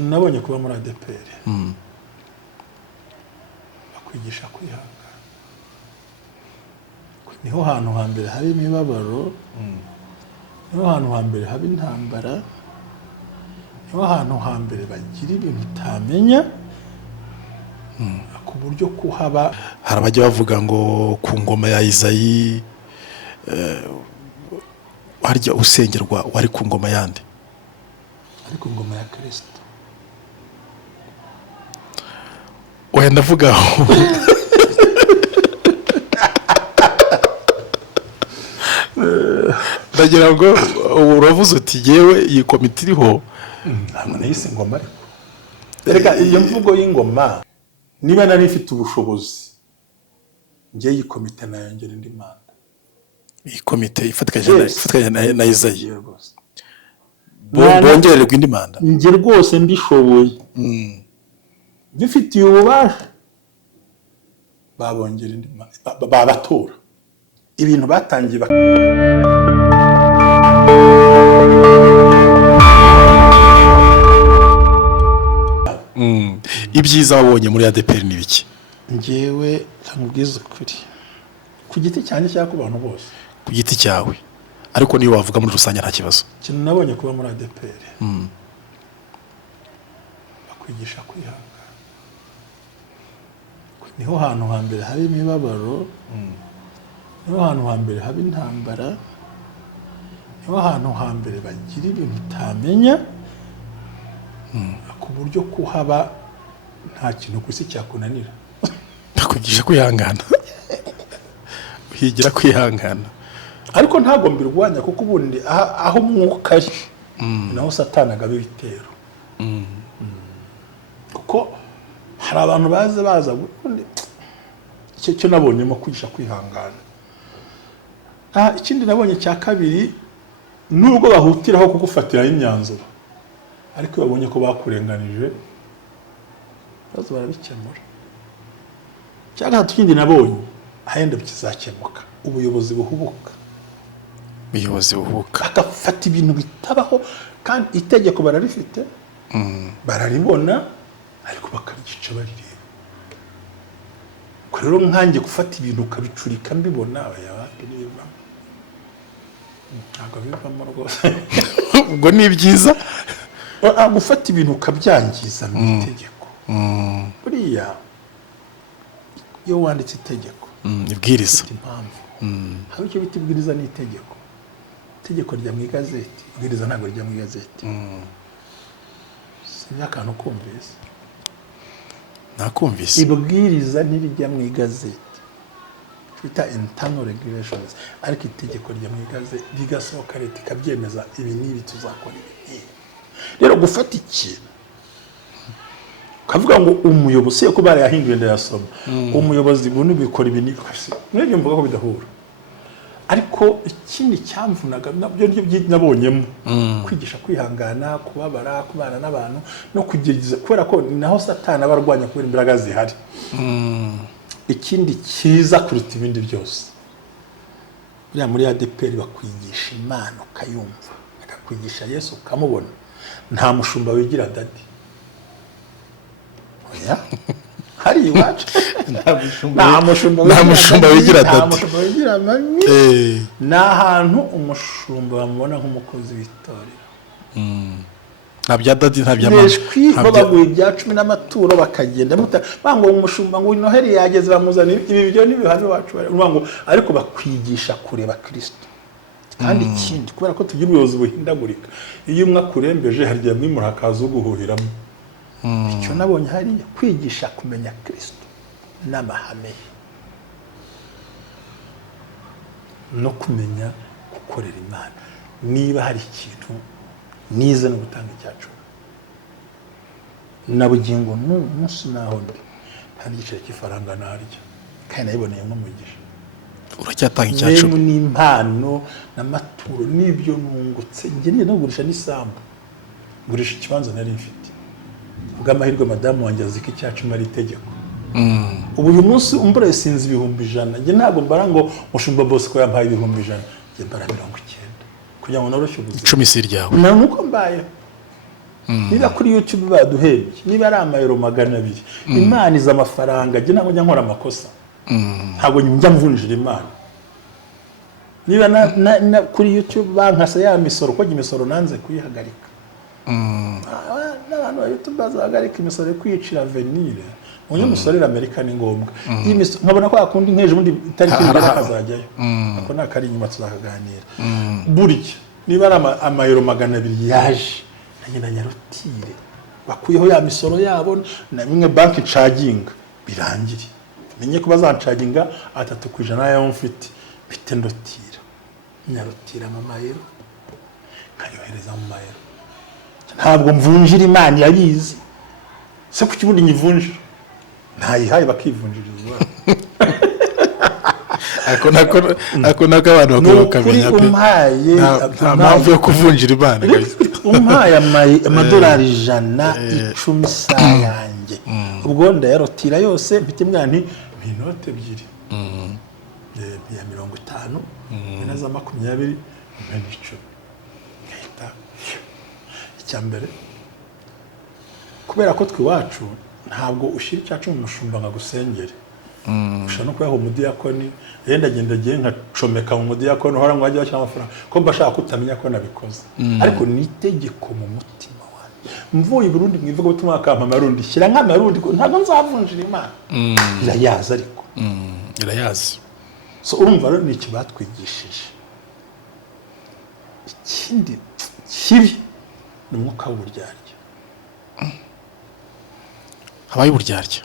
nabonye kuba muri ADPR bakwigisha kwihangana, niho hantu hambere hari imibabaro, niho hantu hambere haba intambara, niho hantu hambere bagira ibintu utamenya ku buryo kuhaba. Hari abajya bavuga ngo ku ngoma ya Izayi harya usengerwa wari ku ngoma yande, ari ku ngoma ya Kristo. oya ndavuga ndagira ngo uravuze uti yewe iyi komite iriho ntabwo nayise ingoma, ariko reka iyo mvugo y'ingoma niba nari ifite ubushobozi njye iyi komite nayongera indi manda. iyi komite ifatikanye na Izayi rwose bongererwa indi manda, njye rwose mbishoboye bifitiye ububasha babongera indi manda, babatora ibintu batangiye ibyiza wabonye muri ADPR ni biki? njyewe nkubwiza ukuri ku giti cyanjye cyangwa ku bantu bose? Ku giti cyawe, ariko niyo wavuga muri rusange nta kibazo. ikintu nabonye kuba muri ADPR bakwigisha kwihangana, niho hantu hambere hari imibabaro, niho hantu hambere haba intambara, niho hantu hambere bagira ibintu utamenya ku buryo kuhaba nta kintu ku isi cyakunanira. Bakwigisha kwihangana uhigira kwihangana, ariko ntabwo mbirwanya kuko ubundi aho umwuka ari naho Satani agaba ibitero. kuko hari abantu baza ubundi icyo nabonyemo kwigisha kwihangana. Ikindi nabonye cya kabiri, nubwo bahutiraho kugufatiraho imyanzuro, ariko babonye ko bakurenganije bazo barabikemura. Cya gatatu kindi nabonye ahenda bikizakemuka, ubuyobozi buhubuka, agafata ibintu bitabaho kandi itegeko bararifite bararibona ariko bakaryica barireba. Rero nkanjye gufata ibintu ukabicurika mbibona ntabwo bivamo rwose. ubwo ni byiza gufata ibintu ukabyangiza mu itegeko. buriya iyo wanditse itegeko ibwiriza impamvu hari icyo bita ibwiriza n'itegeko. itegeko rya mu igazeti, ibwiriza ntabwo rya mu igazeti. si akantu kumvise nakumvise. ibwiriza ntirijya mu igazeti, bita internal regulations, ariko itegeko rya mu igazeti rigasohoka leta ikabyemeza, ibi n'ibi tuzakora ibi. rero gufata ikintu ukavuga ngo umuyobozi ko barayahinduye ndayasoma, umuyobozi bunu bikora ibi n'ibi, n'ibyo mvuga ko bidahura. ariko ikindi cyamvunaga nabyo nabonyemo kwigisha kwihangana, kubabara, kubana n'abantu no kugerageza, kubera ko naho Satani abarwanya kubera imbaraga zihari. ikindi cyiza kuruta ibindi byose, buriya muri ADPR bakwigisha Imana ukayumva, bakakwigisha Yesu ukamubona. nta mushumba wigira dadi, oya hari iwacu nta mushumba wigira dadi, nta mushumba wigira mami. ni ahantu umushumba bamubona nk'umukozi w'itorero. nta bya dadi, nta bya mama, baguye ibya 10 n'amaturo bakagenda bango umushumba ngo Noheli yageze bamuzana ibi byo n'ibihano wacu ngo, ariko bakwigisha kureba Kristo. kandi ikindi kubera ko tugira ubuyobozi buhindagurika, iyo umwe akurembeje hari igihe mwimura hakaza uguhuhiramo. icyo nabonye hariya kwigisha kumenya Kristo n'amahame no kumenya gukorera Imana. niba hari ikintu nize no gutanga icyacu na bugingo n'umunsi naho ndi nta n'igiciro cy'ifaranga naryo, kandi nayiboneye nk'umugisha. uracyatanga icyacu n'impano n'amaturo n'ibyo nungutse. njye niyo nagurisha n'isambu, ngurisha ikibanza nari mfite, bw'amahirwe madamu wanjye azi ko icyacu ari itegeko. ubu uyu munsi umbura sinzi 100,000, njye ntabwo mbara ngo mushumba Bosco yampaye 100,000, njye mbara 90 kugira ngo noroshye ubuzima. 10 si ryawe na nuko mbaye niba kuri YouTube baduhembye niba ari amayero 200 Imana iza amafaranga je ntabwo njya nkora amakosa ntabwo njya mvunjira Imana niba na kuri YouTube bankasa ya misoro ko imisoro nanze kuyihagarika n'abantu ba YouTube bazahagarika imisoro yo kwicira avenir uyu musorera Amerika ni ngombwa nkabona ko akundi nkeje ubundi itariki ngera kazajyayo ako nakari inyuma tuzaganira burya niba ari amayero 200 yaje nagenda nyarutire bakuyeho ya misoro yabo na bimwe banki charging birangire menye ko bazancaginga 3% yayo mfite bite ndotira nyarutira mu mayero kayohereza mu mayero ntabwo mvunjira Imana yabizi se ku kibundi nyivunjira ntayihaye bakivunjirizwa ako nako abantu bakamenya pe nta mpamvu yo kuvunjira Imana umpaye amadolari 110 saa yanjye ubwo ndayarotira yose mfite mwana inote ebyiri ya 50 na za 20 n'icyo ngahita icyambere kubera ko twiwacu ntabwo ushira icyacu mu mushumba ngagusengere ushaka no kwaho umudiyakoni yenda genda giye nkacomeka mu mudiyakoni hora ngo ajye bashyira amafaranga ko mbashaka kutamenya ko nabikoze ariko nitegeko mu mutima wanjye mvuye Burundi mwivuga gutuma akampa marundi shyira nk'amarundi ntabwo nzavunjira Imana irayaza ariko irayazi so urumva rero ni ikibatwigishije ikindi kibi ni umwuka w'uburyarya habaye uburyarya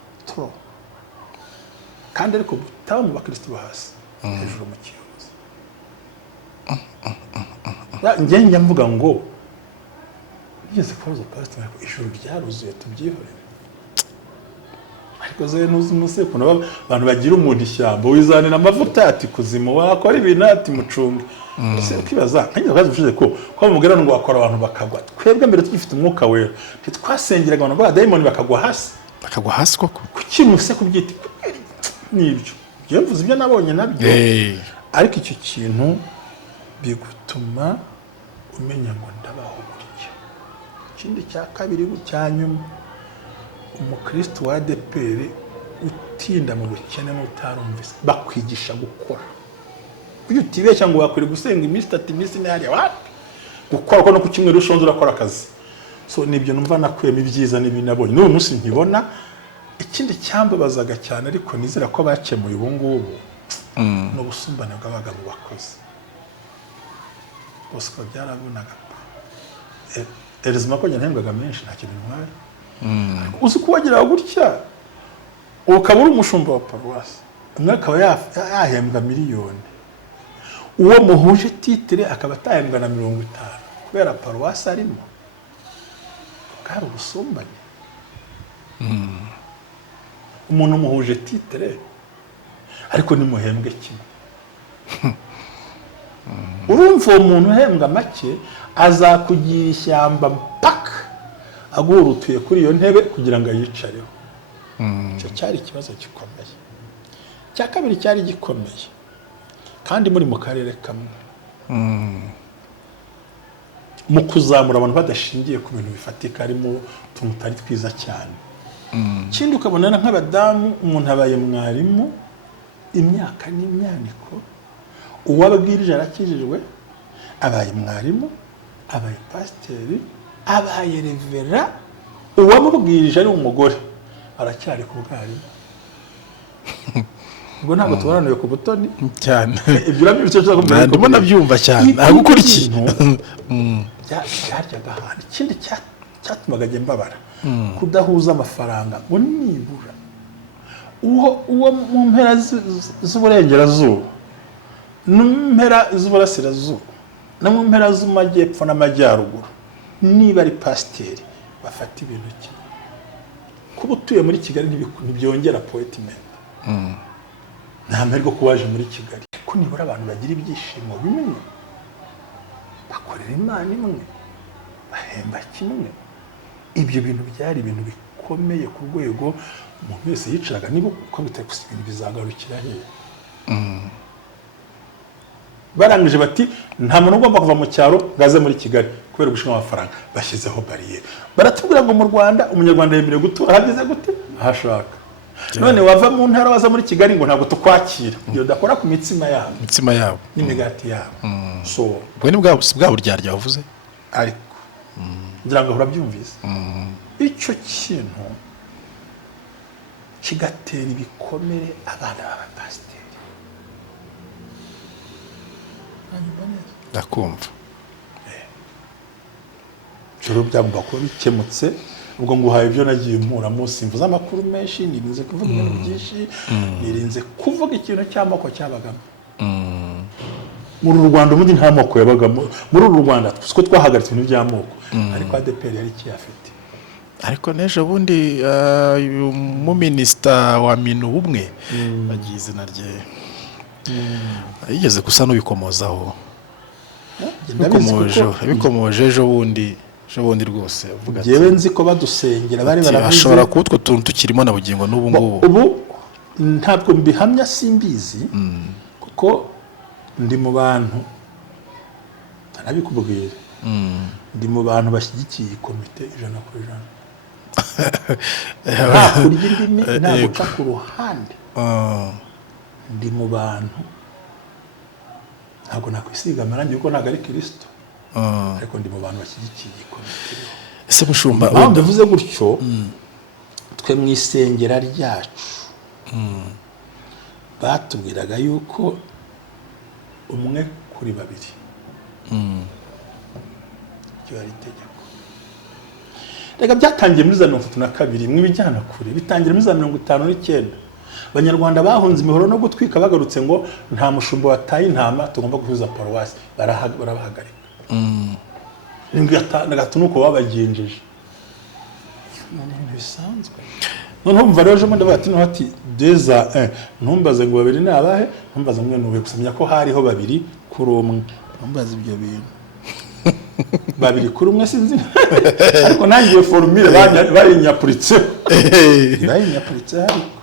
kandi ariko butaba mu bakristo hasi hejuru mu kiyobozi njye mvuga ngo yese koza pastor ijuru ryaruzuye tubyihorere ariko ze nuzi kuno abantu bagira umuntu ishyamba wizanira amavuta ati kuzimu wakora ibintu ati mucunga ese ukibaza nkanjye bazufije ko mubwira ngo wakora abantu bakagwa twebwe mbere tugifite umwuka wera twasengeraga abantu ba demon bakagwa hasi koko kuki muse kubyita nibyo byo mvuze ibyo nabonye nabyo ariko icyo kintu bigutuma umenya ngo ndabaho buryo ikindi cya kabiri cyanyuma umukristo wa ADPR utinda mu bukene n'utarumvise bakwigisha gukora uyu tibeshya ngo wakwiri gusenga iminsi 3 iminsi ne hariya wapi gukora ko no ku kimwe rushonzo urakora akazi so nibyo numva nakwema ibyiza n'ibinabonye n'uyu munsi nkibona ikindi cyambabazaga cyane ariko nizera ko bakemuye ubu ngubu no gusumbana bw'abagabo bakoze bose ko byarabonaga erezima ko nyanembwaga menshi nta kintu ntwaye uzi kuwagira gutya ukabura umushumba wa paruwasi umwaka wa yahembwa miliyoni uwo muhuje titre akaba atahembwa na 50 kubera paruwasi arimo bwari ubusumbane umuntu muhuje titre ariko ni muhembwe kimwe urumva uwo muntu uhembwa make azakugira ishyamba mpaka agurutuye kuri iyo ntebe kugira ngo ayicareho cyo cyari ikibazo gikomeye cya kabiri cyari gikomeye kandi muri mu karere kamwe mu kuzamura abantu badashingiye ku bintu bifatika harimo tumutari twiza cyane kindi ukabona nk'abadamu umuntu abaye mwarimu imyaka n'imyaniko uwabwirije arakijijwe abaye mwarimu abaye pasiteri abaye revera uwamubwirije ari umugore aracyari ku bwarimu ubwo ntabwo tubaraniwe ku butoni cyane ibyo urabyo ndimo nabyumva cyane agukurikiye byaryaga ahantu ikindi cyatumaga njye mbabara kudahuza amafaranga ngo nibura uwo mu mpera z'uburengerazuba n'impera z'uburasirazuba no mu mpera z'amajyepfo n'amajyaruguru niba ari pasiteri bafata ibintu kimwe kuba utuye muri Kigali ntibyongera appointment nta mperwa ko waje muri Kigali ko nibura abantu bagira ibyishimo bimwe bakorera Imana imwe bahemba kimwe ibyo bintu byari ibintu bikomeye ku rwego umuntu wese yicaraga niba uko bitari gusa ibintu bizagarukira he barangije bati nta muntu ugomba kuva mu cyaro gaze muri Kigali kubera gushima amafaranga, bashyizeho bariyeri. Baratubwira ngo mu Rwanda umunyarwanda yemerewe gutura hageze gute ahashaka. None wava mu ntara waza muri Kigali ngo ntabwo tukwakira, iyo dakora ku mitsima yabo n'imigati yabo. So bwe ni bwa buryarya wavuze ariko ngira ngo urabyumvise. Icyo kintu kigatera ibikomere abana b'abapasiteri. ndakumva Joro byagomba kuba bikemutse, ubwo nguhaye ibyo nagiye mpuramo, simvuze amakuru menshi, nirinze kuvuga ibintu byinshi, nirinze kuvuga ikintu cy'amoko cyabagamo. Muri Rwanda ubundi nta moko yabagamo, muri Rwanda two twahagaritse ibintu by'amoko, ariko ADPR yari kiyafite. ariko n'ejo bundi mu minisita wa minu ubumwe bagiye izina rye yigeze gusa n'ubikomozaho bikomoje ejo bundi rwose avuga ati yewe nzi ko badusengera bari baravuze ashobora kuba utwo tuntu tukirimo na bugingo n'ubu ngubu. Ubu ntabwo mbihamya, simbizi kuko ndi mu bantu nabikubwira, ndi mu bantu bashyigikiye komite 100%. nta kurya indimi, nta guca ku ruhande. Ndi mu bantu ntabwo nakwisiga amarangi kuko ntabwo ari Kristo, ariko ndi mu bantu bashyigikiye komite. Ese mushumba ndavuze gutyo, twe mu isengera ryacu batubwiraga yuko umwe kuri babiri icyo ari itegeko. Rega byatangiye muri 1932 mwibijyana kure, bitangira muri 1959. Abanyarwanda bahunze imihoro no gutwika bagarutse ngo nta mushumba wataye intama tugomba guhuza paruwasi, barabahagarika. Nagatunuko babagenjeje. None bisanzwe. None umva rero je ndavuga ati no hati deza ntumbaze ngo babiri nabahe, ntumbaze mwe nuwe gusamya ko hariho babiri kuri umwe. Ntumbaze ibyo bintu. Babiri kuri umwe sinzi. Ariko nangiye formule barinyapuritse. Barinyapuritse ariko.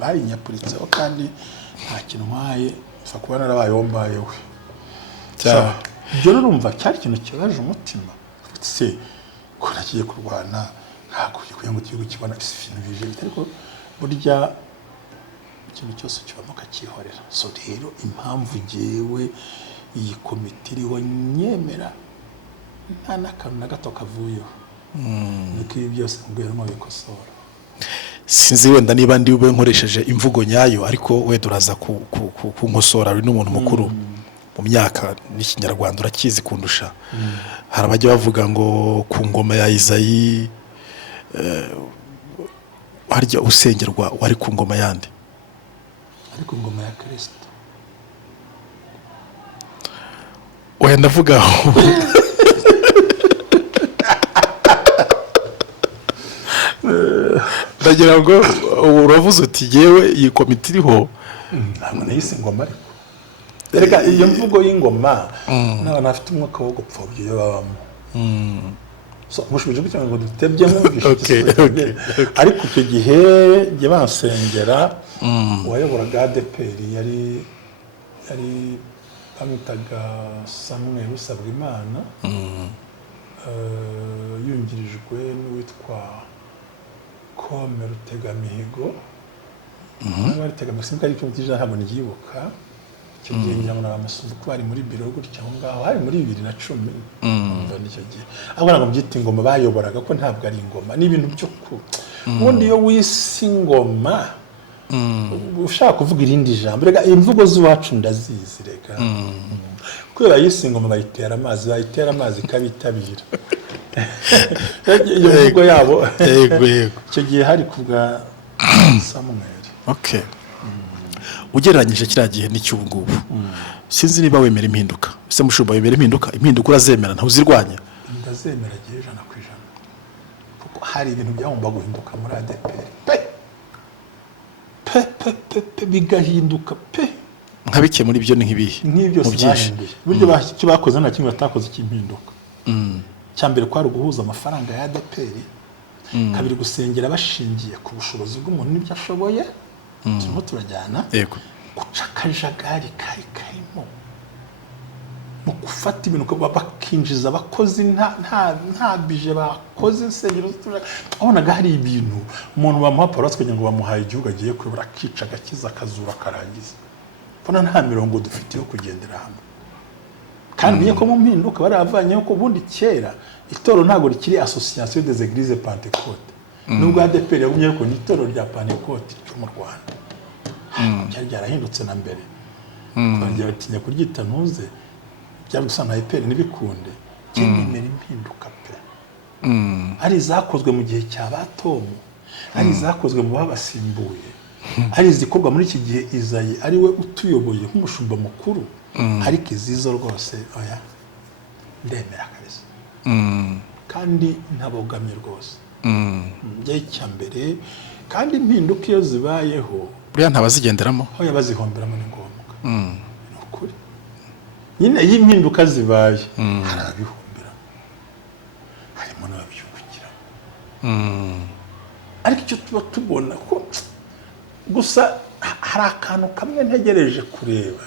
Barinyapuritse kandi nta kintu nkwaye fa kuba narabayombaye we. Cyane. Byo urumva cyari ikintu kibaje umutima. Se ko nakiye kurwana ntabwo kugira ngo igihugu kibona ibintu bije, ariko burya ikintu cyose kibamo kakihorera. So rero impamvu jewe iyi komite iriho nyemera nta n'akantu na gato kavuyeho, nuko ibi byose mbwiramo bikosora. Sinzi wenda niba ndi ube nkoresheje imvugo nyayo, ariko we duraza kunkosora ari n'umuntu mukuru mu myaka n'ikinyarwanda urakizi kundusha. Hari abajya bavuga ngo ku ngoma ya Izayi harya usengerwa wari ku ngoma yandi, ari ku ngoma ya Kristo. oya ndavuga ndagira ngo uravuze uti yewe iyi komite iriho ntabwo nayise ingoma, ariko reka iyo mvugo y'ingoma n'abantu bafite umwuka wo gupfobya iyo babamo. So mushubije gutya ngo dutebye nk'ubwishe. Ariko icyo gihe jye bansengera uwayoboraga ADPR yari bamwitaga Samuel Usabwimana, yungirijwe n'uwitwa Kome Rutegamihigo. Rutegamihigo sinzi ari cyo mutije ntabwo ngiyibuka. Icyo gihe ngira ngo nabamusuzu ko bari muri biro gutya aho ngaho, hari muri 2010. Nicyo gihe ahubwo ntabwo mbyita ingoma bayoboraga ko ntabwo ari ingoma, ni ibintu byo ku ubundi iyo wisi ingoma ushaka kuvuga irindi jambo. Rega imvugo z'iwacu ndazizi rega. Kubera yisi ingoma bayitera amazi kabitabira. Iyo mvugo yabo icyo gihe hari kuvuga Samuel. Okay. Ugereranyije kiriya gihe n'icy'ubu ngubu, sinzi niba wemera impinduka. Ese mushumba wemera impinduka urazemera ntaho uzirwanya? Ndazemera gihe 100%. Kuko hari ibintu byagomba guhinduka muri ADPR. Bigahinduka pe. Nkabike muri byo ni nk'ibihe? Nk'ibyo bahinduye. Buryo icyo bakoze nta kimwe batakoze cy'impinduka. Cyambere kwari guhuza amafaranga ya ADPR. Kabiri gusengera bashingiye ku bushobozi bw'umuntu n'ibyo ashoboye. Turimo turajyana. Yego. Guca akajagari karimo mu gufata ibintu bakinjiza abakozi nta bije bakoze insengero wabonaga hari ibintu umuntu bamuha parole kugira ngo bamuhaye igihugu agiye kuyobora akica agakiza akazura akarangiza mbona nta mirongo dufite yo kugendera hamwe kandi menye ko mu mpinduka baravanyeho ko ubundi kera itoro ntago rikiri association des églises pentecôte nubwo ADPR yagumye ariko ni itoro rya pentecôte cyo mu Rwanda cyari ryarahindutse na mbere twagiye batinya kuryita ntuze byari gusa na ADPR nibikunde cyemera impinduka pe ari zakozwe mu gihe cya batomu ari zakozwe mu babasimbuye ari zikorwa muri iki gihe Izayi ari we utuyoboye nk'umushumba mukuru ariko izizo rwose oya ndemera kabisa kandi ntabogamye rwose njye cyambere kandi impinduka iyo zibayeho buriya ntabazigenderamo aho yabazihomberamo ni ngombwa ni ukuri nyine iyo impinduka zibaye harabihombera harimo n'ababyungukira ariko icyo tuba tubona ko gusa hari akantu kamwe ntegereje kureba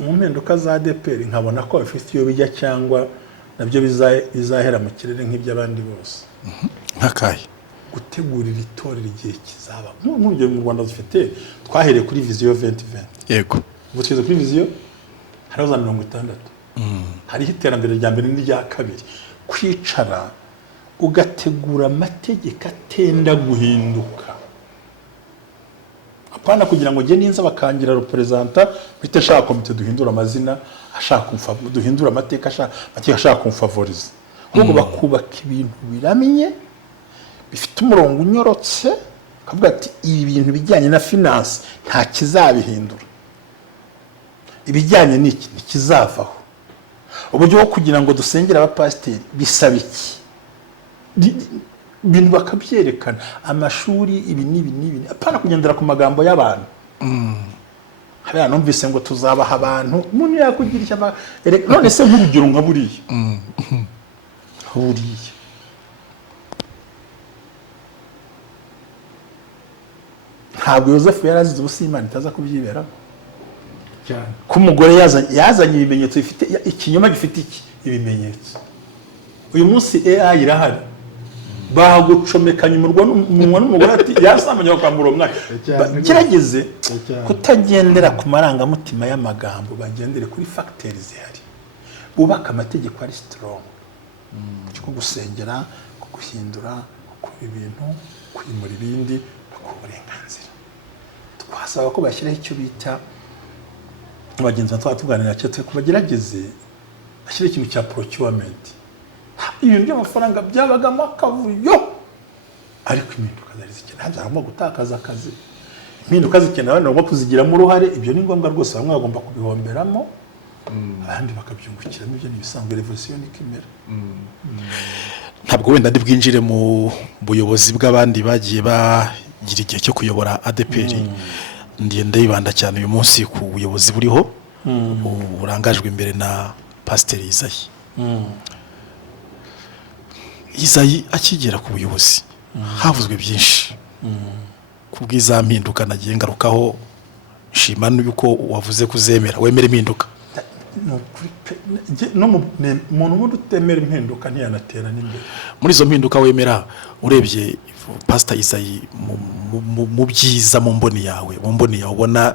mu mpinduka za ADPR nkabona ko bafite iyo bijya cyangwa nabyo bizahera mu kirere nk'iby'abandi bose nk'akahe gutegurira itorero igihe kizaba nk'urugero mu Rwanda dufite twahereye kuri vision 2020 yego ubu tugeze kuri vision hariho za 60 hariho iterambere rya mbere n'irya kabiri kwicara ugategura amategeko atenda guhinduka apana kugira ngo gene ninza bakangira representa bite shaka komite duhindura amazina ashaka duhindura amateka ashaka kumfavoriza ahubwo bakubaka ibintu biramenye bifite umurongo unyorotse kavuga ati ibi bintu bijyanye na finance nta kizabihindura ibijyanye n'iki kizavaho uburyo bwo kugira ngo dusengere abapasiteri bisaba iki bintu bakabyerekana amashuri ibi apana kugendera ku magambo y'abantu hariya numvise ngo tuzabaha abantu umuntu yakugira icyo none se nk'urugero nka buriya ntabwo Yosefu yarazize ubusa Imana itaza kubyibera cyane ko umugore yazanye ibimenyetso bifite ikinyoma gifite ibimenyetso uyu munsi AI irahari bagucomekanya umunwa n'umugore ati yasamanya bakambura umwanya gerageze kutagendera ku marangamutima y'amagambo bagendere kuri factors zihari bubaka amategeko ari strong cyo gusengera guhindura ku ibintu kwimura ibindi ku burenganzira twasaba ko bashyiraho icyo bita abagenzi batatuganira cyo kubagerageze bashyira ikintu cya procurement ibintu by'amafaranga byabagamo akavuyo ariko impinduka zari zikeneye harimo gutakaza akazi impinduka zikeneye abantu bagomba kuzigiramo uruhare ibyo ni ngombwa rwose bamwe bagomba kubihomberamo abandi bakabyungukiramo ibyo nibisanzwe revolution ikimera ntabwo wenda bwinjire mu buyobozi bw'abandi bagiye bagira igihe cyo kuyobora ADPR ndende yibanda cyane uyu munsi ku buyobozi buriho burangajwe imbere na Pasteur Izayi akigera ku buyobozi havuzwe byinshi kubwiza mpinduka nagiye ngarukaho shima n'uko wavuze kuzemera wemera impinduka umuntu utemera impinduka ntiyanatera n'imbere muri izo mpinduka wemera urebye Pastor Izayi mu byiza mu mboni yawe ubona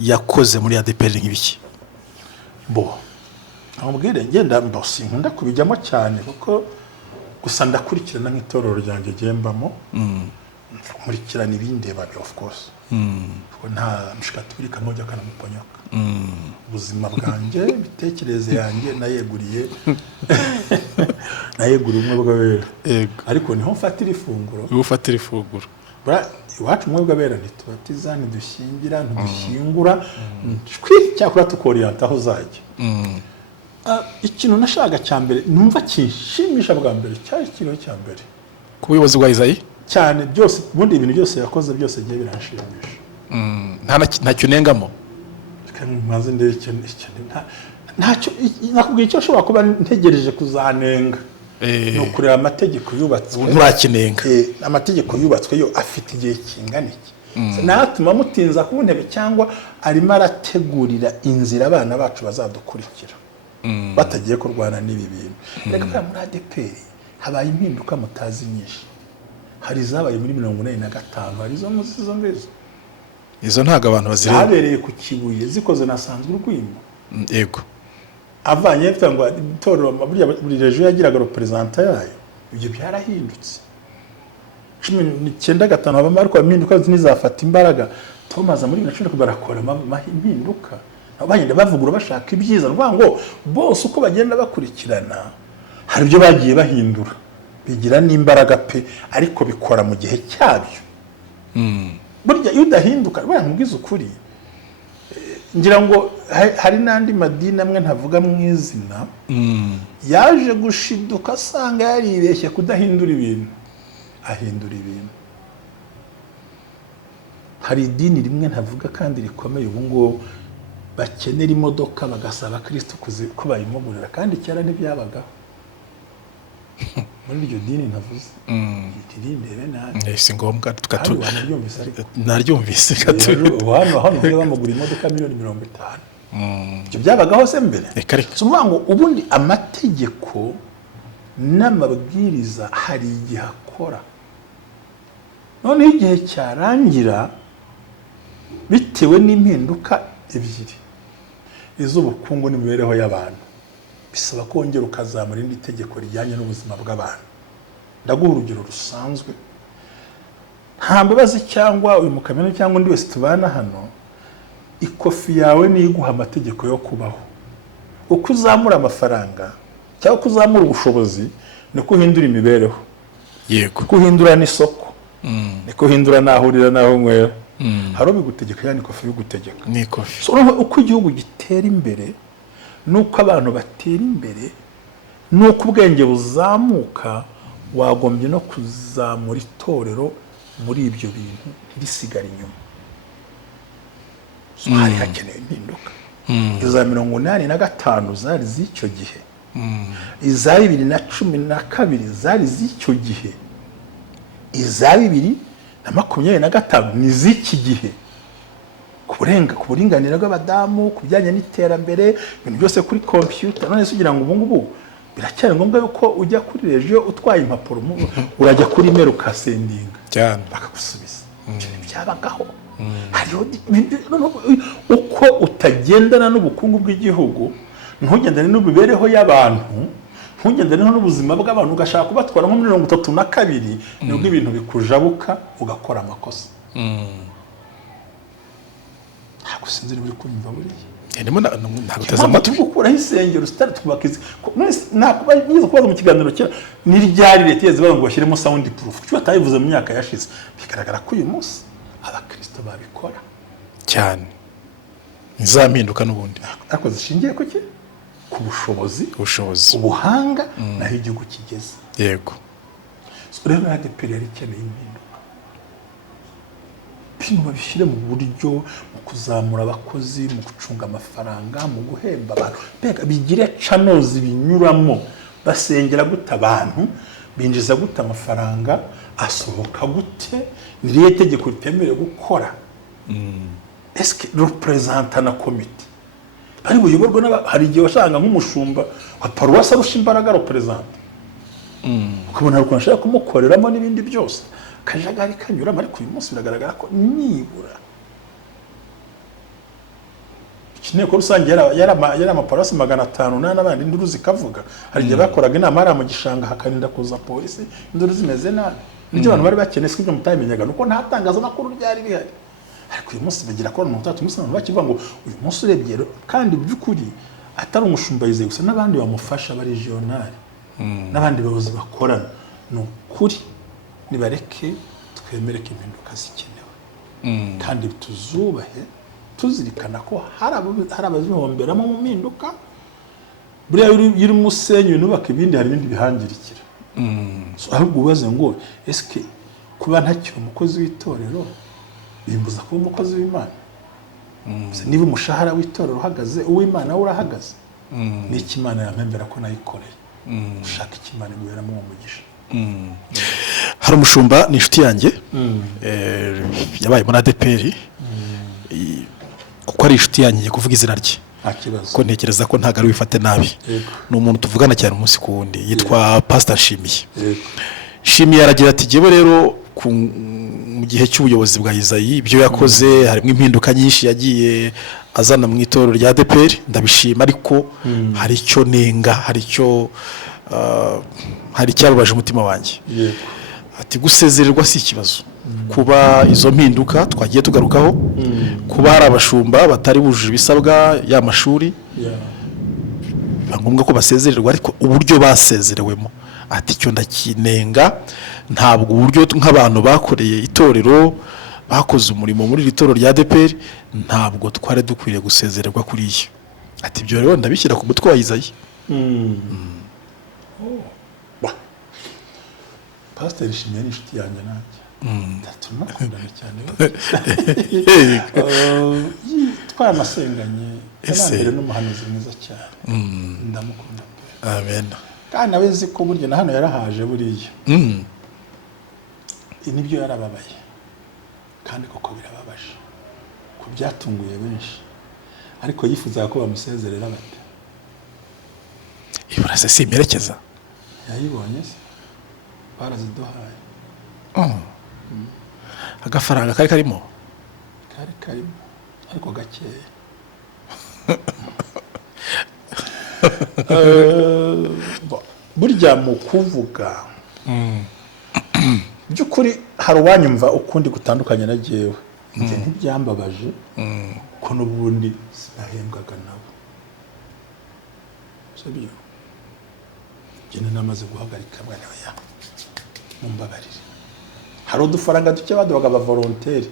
yakoze muri ADPR nk'ibiki amubwire ngenda mbosi nkunda kubijyamo cyane kuko gusa ndakurikirana nk'itorero ryanjye gembamo nkurikirana ibindeba of course nta mshikatubirika moja kana muponyoka ubuzima bwanjye bitekereze yanjye nayeguriye umwe bw'abera ariko niho mfatira ifunguro iwacu umwe bw'abera ntitubatiza ntidushyingira ntidushyingura cyakora tukoriyanta aho zajya ikintu nashaka cyambere numva kishimisha bwa mbere cyari kiriho cyambere ku buyobozi bwa Izayi cyane byose ubundi ibintu byose yakoze byose giye biranshimisha nta cyunengamo maze ndetse ntacyo nakubwiye icyo ashobora kuba ntegereje kuzanenga no kureba amategeko yubatswe nturakinenga amategeko yubatswe yo afite igihe kingana iki natuma mutinza ku ntebe cyangwa arimo arategurira inzira abana bacu bazadukurikira batagiye kurwana n'ibi bintu reka bwa muri ADPR habaye impinduka mutazi nyinshi hari zabaye muri 1985 hari zo muzizo mbezo izo ntago abantu bazireba zabereye ku Kibuye zikoze nasanzwe urwimo yego avanye cyangwa itorero buri region yagiraga representa yayo ibyo byarahindutse 1995 abamara ko impinduka zinizafata imbaraga Thomas muri 19 barakora impinduka abagenda bavugura bashaka ibyiza rwango bose uko bagenda bakurikirana hari ibyo bagiye bahindura bigira n'imbaraga pe ariko bikora mu gihe cyabyo burya iyo udahinduka baya nkubwiza ukuri ngira ngo hari nandi madini amwe ntavuga mu izina yaje gushiduka asanga yaribeshye kudahindura ibintu ahindura ibintu hari idini rimwe ntavuga kandi rikomeye ubu ngo bakenera imodoka bagasaba Kristo ko bayimugurira kandi cyara ntibyabagaho muri iryo dini ntavuze irindebe nabi si ngombwa naryumvise hano bamugura imodoka miliyoni 50 ibyo byabagaho se mbere so ngo ubundi amategeko n'amabwiriza hari igihe akora none igihe cyarangira bitewe n'impinduka ebyiri iz'ubukungu n'imibereho y'abantu bisaba kongera ukazamura indi tegeko rijyanye n'ubuzima bw'abantu ndaguha urugero rusanzwe nta mbabazi cyangwa uyu mukameno cyangwa undi wese tubana hano ikofi yawe niyo iguha amategeko yo kubaho uko uzamura amafaranga cyangwa kuzamura ubushobozi niko uhindura imibereho yego kuhindura n'isoko niko uhindura nahurira naho nywera haro bigutegeka yani ikofi bigutegeka ni ikofi so uko igihugu gitera imbere nuko abantu batera imbere nuko ubwenge buzamuka wagombye no kuzamura itorero muri ibyo bintu risigara inyuma so hari hakenewe impinduka iza 1985 zari z'icyo gihe iza 2012 zari z'icyo gihe iza 2025 ni z'iki gihe ku buringanire bw'abadamu ku bijyanye n'iterambere ibintu byose kuri computer none se ugira ngo ubu ngubu biracyari ngombwa yuko ujya kuri regio utwaye impapuro urajya kuri mail ukasendinga cyane bakagusubiza byabagaho hariho uko utagendana n'ubukungu bw'igihugu ntugendane n'ubibereho y'abantu ntugendane n'ubuzima bw'abantu ugashaka kubatwara nko 32 nibwo ibintu bikujabuka ugakora amakosa gusinzira buri kumva buriya naguteza amatwi gukuraho isengero sitari tubakize nakuba nizo kubaza mu kiganiro cya ni ryari leta yazibaza ngo bashyiremo sound proof cyo batayivuze mu myaka yashize bigaragara ko uyu munsi abakristo babikora cyane izampinduka n'ubundi ariko zishingiye ku ki ku bushobozi ubuhanga naho igihugu kigeze yego rero ADPR yari ikeneye impinduka bino babishyire mu buryo mu kuzamura abakozi mu gucunga amafaranga mu guhemba abantu mbega bigire channels binyuramo basengera gute abantu binjiza gute amafaranga asohoka gute niriye tegeko ritemerewe gukora eske representa na committee ari buyoborwa hari igihe washanga nk'umushumba wa paruwasi arusha imbaraga representa ukabona ariko nashaka kumukoreramo n'ibindi byose kajagari kanyura ariko uyu munsi biragaragara ko nibura ikineko rusange yari amaparasi 500 n'abandi induru zikavuga hari igihe bakoraga inama ari mu gishanga hakarinda kuza polisi induru zimeze nabi nibyo abantu bari bakeneye ibyo mutamenyaga nuko ntatangaza makuru ryari bihari ariko uyu munsi bagira ko n'umutatu umunsi abantu bakivuga ngo uyu munsi urebye kandi by'ukuri atari umushumba yizeye gusa n'abandi bamufasha bari regional n'abandi bayobozi bakorana n'ukuri nibareke twemereke impinduka zikenewe kandi tuzubahe tuzirikana ko hari abazihomberamo mu mpinduka buriya yiri musenyi nubaka ibindi hari ibindi bihangirikira ahubwo ubaze ngo eske kuba ntakiri umukozi w'itorero bimbuza kuba umukozi w'Imana niba umushahara w'itorero uhagaze uw'Imana urahagaze n'iki Imana yampembera ko nayikoreye ushaka ikimana guheramo umugisha hari umushumba ni inshuti yanjye yabaye muri ADPR kuko ari inshuti yanjye kuvuga izina rye ko ntekereza ko ntago ari wifate nabi ni umuntu tuvugana cyane umunsi ku wundi yitwa Pastor Shimiye aragira ati jyewe rero mu gihe cy'ubuyobozi bwa Isayi ibyo yakoze harimo impinduka nyinshi yagiye azana mu itorero rya ADPR ndabishima ariko hari icyo nenga hari cyababaje umutima wanjye ati gusezererwa si ikibazo kuba izo mpinduka twagiye tugarukaho kuba hari abashumba batari bujuje ibisabwa ya mashuri ngombwa ko basezererwa ariko uburyo basezerewemo ati cyo ndakinenga ntabwo uburyo nk'abantu bakoreye itorero bakoze umurimo muri iri torero rya ADPR ntabwo twari dukwiriye gusezererwa kuri iyo ati ibyo rero ndabishyira ku mutwe wa Isayi Pastor Shimiye inshuti yanjye nanjye ndatumukundana cyane twanasenganye yanambere n'umuhanuzi mwiza cyane ndamukunda amen kandi nawe nzi ko burya na hano yarahaje buriya nibyo yarababaye kandi koko birababaje ko byatunguye benshi ariko yifuza ko bamusezerera bate iburase simperekeza yayibonye se baraziduhaye agafaranga kari karimo ariko gakeya burya mu kuvuga by'ukuri hari uwanyumva ukundi gutandukanye na jyewe njye ntibyambabaje ko n'ubundi sinahembwaga nabo sabyo njye namaze guhagarika mwana wa mumbabarire hari udufaranga duke baduhaga aba volontaire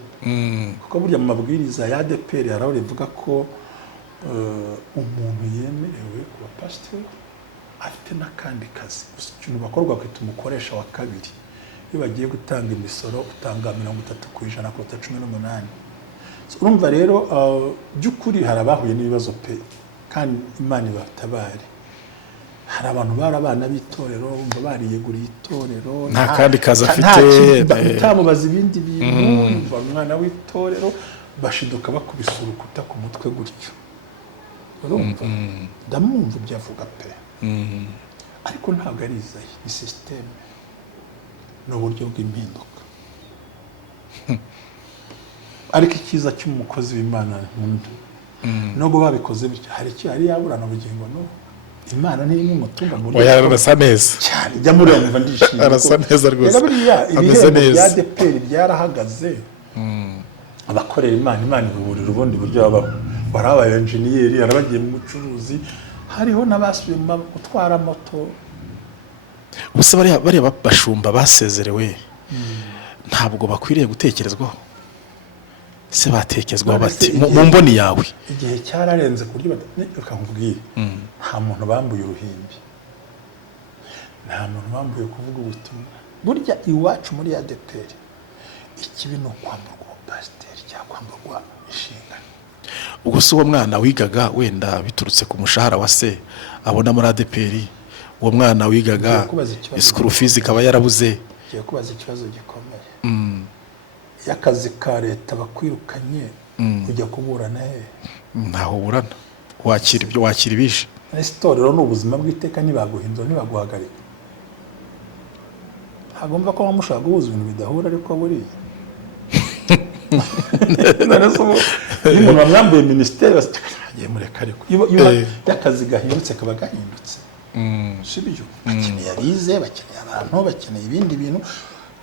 kuko burya mu mabwiriza ya ADPR haraho rivuga ko umuntu yemerewe kuba pastor afite n'akandi kazi gusa ikintu bakorwa kwita umukoresha wa kabiri iyo bagiye gutanga imisoro utanga 30% kota 18 urumva rero by'ukuri harabahuye n'ibibazo pe kandi Imana ibatabare hari abantu barabana b'itorero bumva bariyeguriye itorero nta kandi kazi afite bitamubaza ibindi bintu umwana w'itorero bashiduka bakubisa urukuta ku mutwe gutyo urumva ndamwumva ibyo avuga pe ariko ntabwo ari Isayi ni system n'uburyo bw'impinduka ariko ikiza cy'umukozi w'Imana nubwo babikoze bityo hari icyo yari yaburana ubugingo no Imana ni imutunga muri oya arasa neza cyane jya muri umva ndishimye arasa neza rwose ameze neza ya ADPR byarahagaze abakorera Imana ibuburira ubundi buryo babaho barabaye engineer arabagiye mu bucuruzi hariho n'abasuye mu gutwara moto ubuse bari bashumba basezerewe ntabwo bakwiriye gutekerezwaho se batekezwaho bati mu mboni yawe igihe cyararenze kuryo bakakubwira nta muntu bambuye uruhimbi nta muntu bambuye kuvuga ubutumwa burya iwacu muri ADPR ikibi no kwamburwa pastor cyakwamburwa inshingano ubwo se uwo mwana wigaga wenda biturutse ku mushahara wa se abona muri ADPR uwo mwana wigaga school fees ikaba yarabuze kiye kubaza ikibazo gikomeye y'akazi ka leta bakwirukanye kujya kuburana he ntaho burana wakira ibyo wakira ibije itorero n'ubuzima bw'iteka nibaguhindura nibaguhagarika hagomba ko bamushaka guhuza ibintu bidahura ariko buriya narasomo umuntu bamwambuye ministeri bagiye mureka ariko y'akazi gahindutse kaba gahindutse sibyo bakeneye abize bakeneye abantu bakeneye ibindi bintu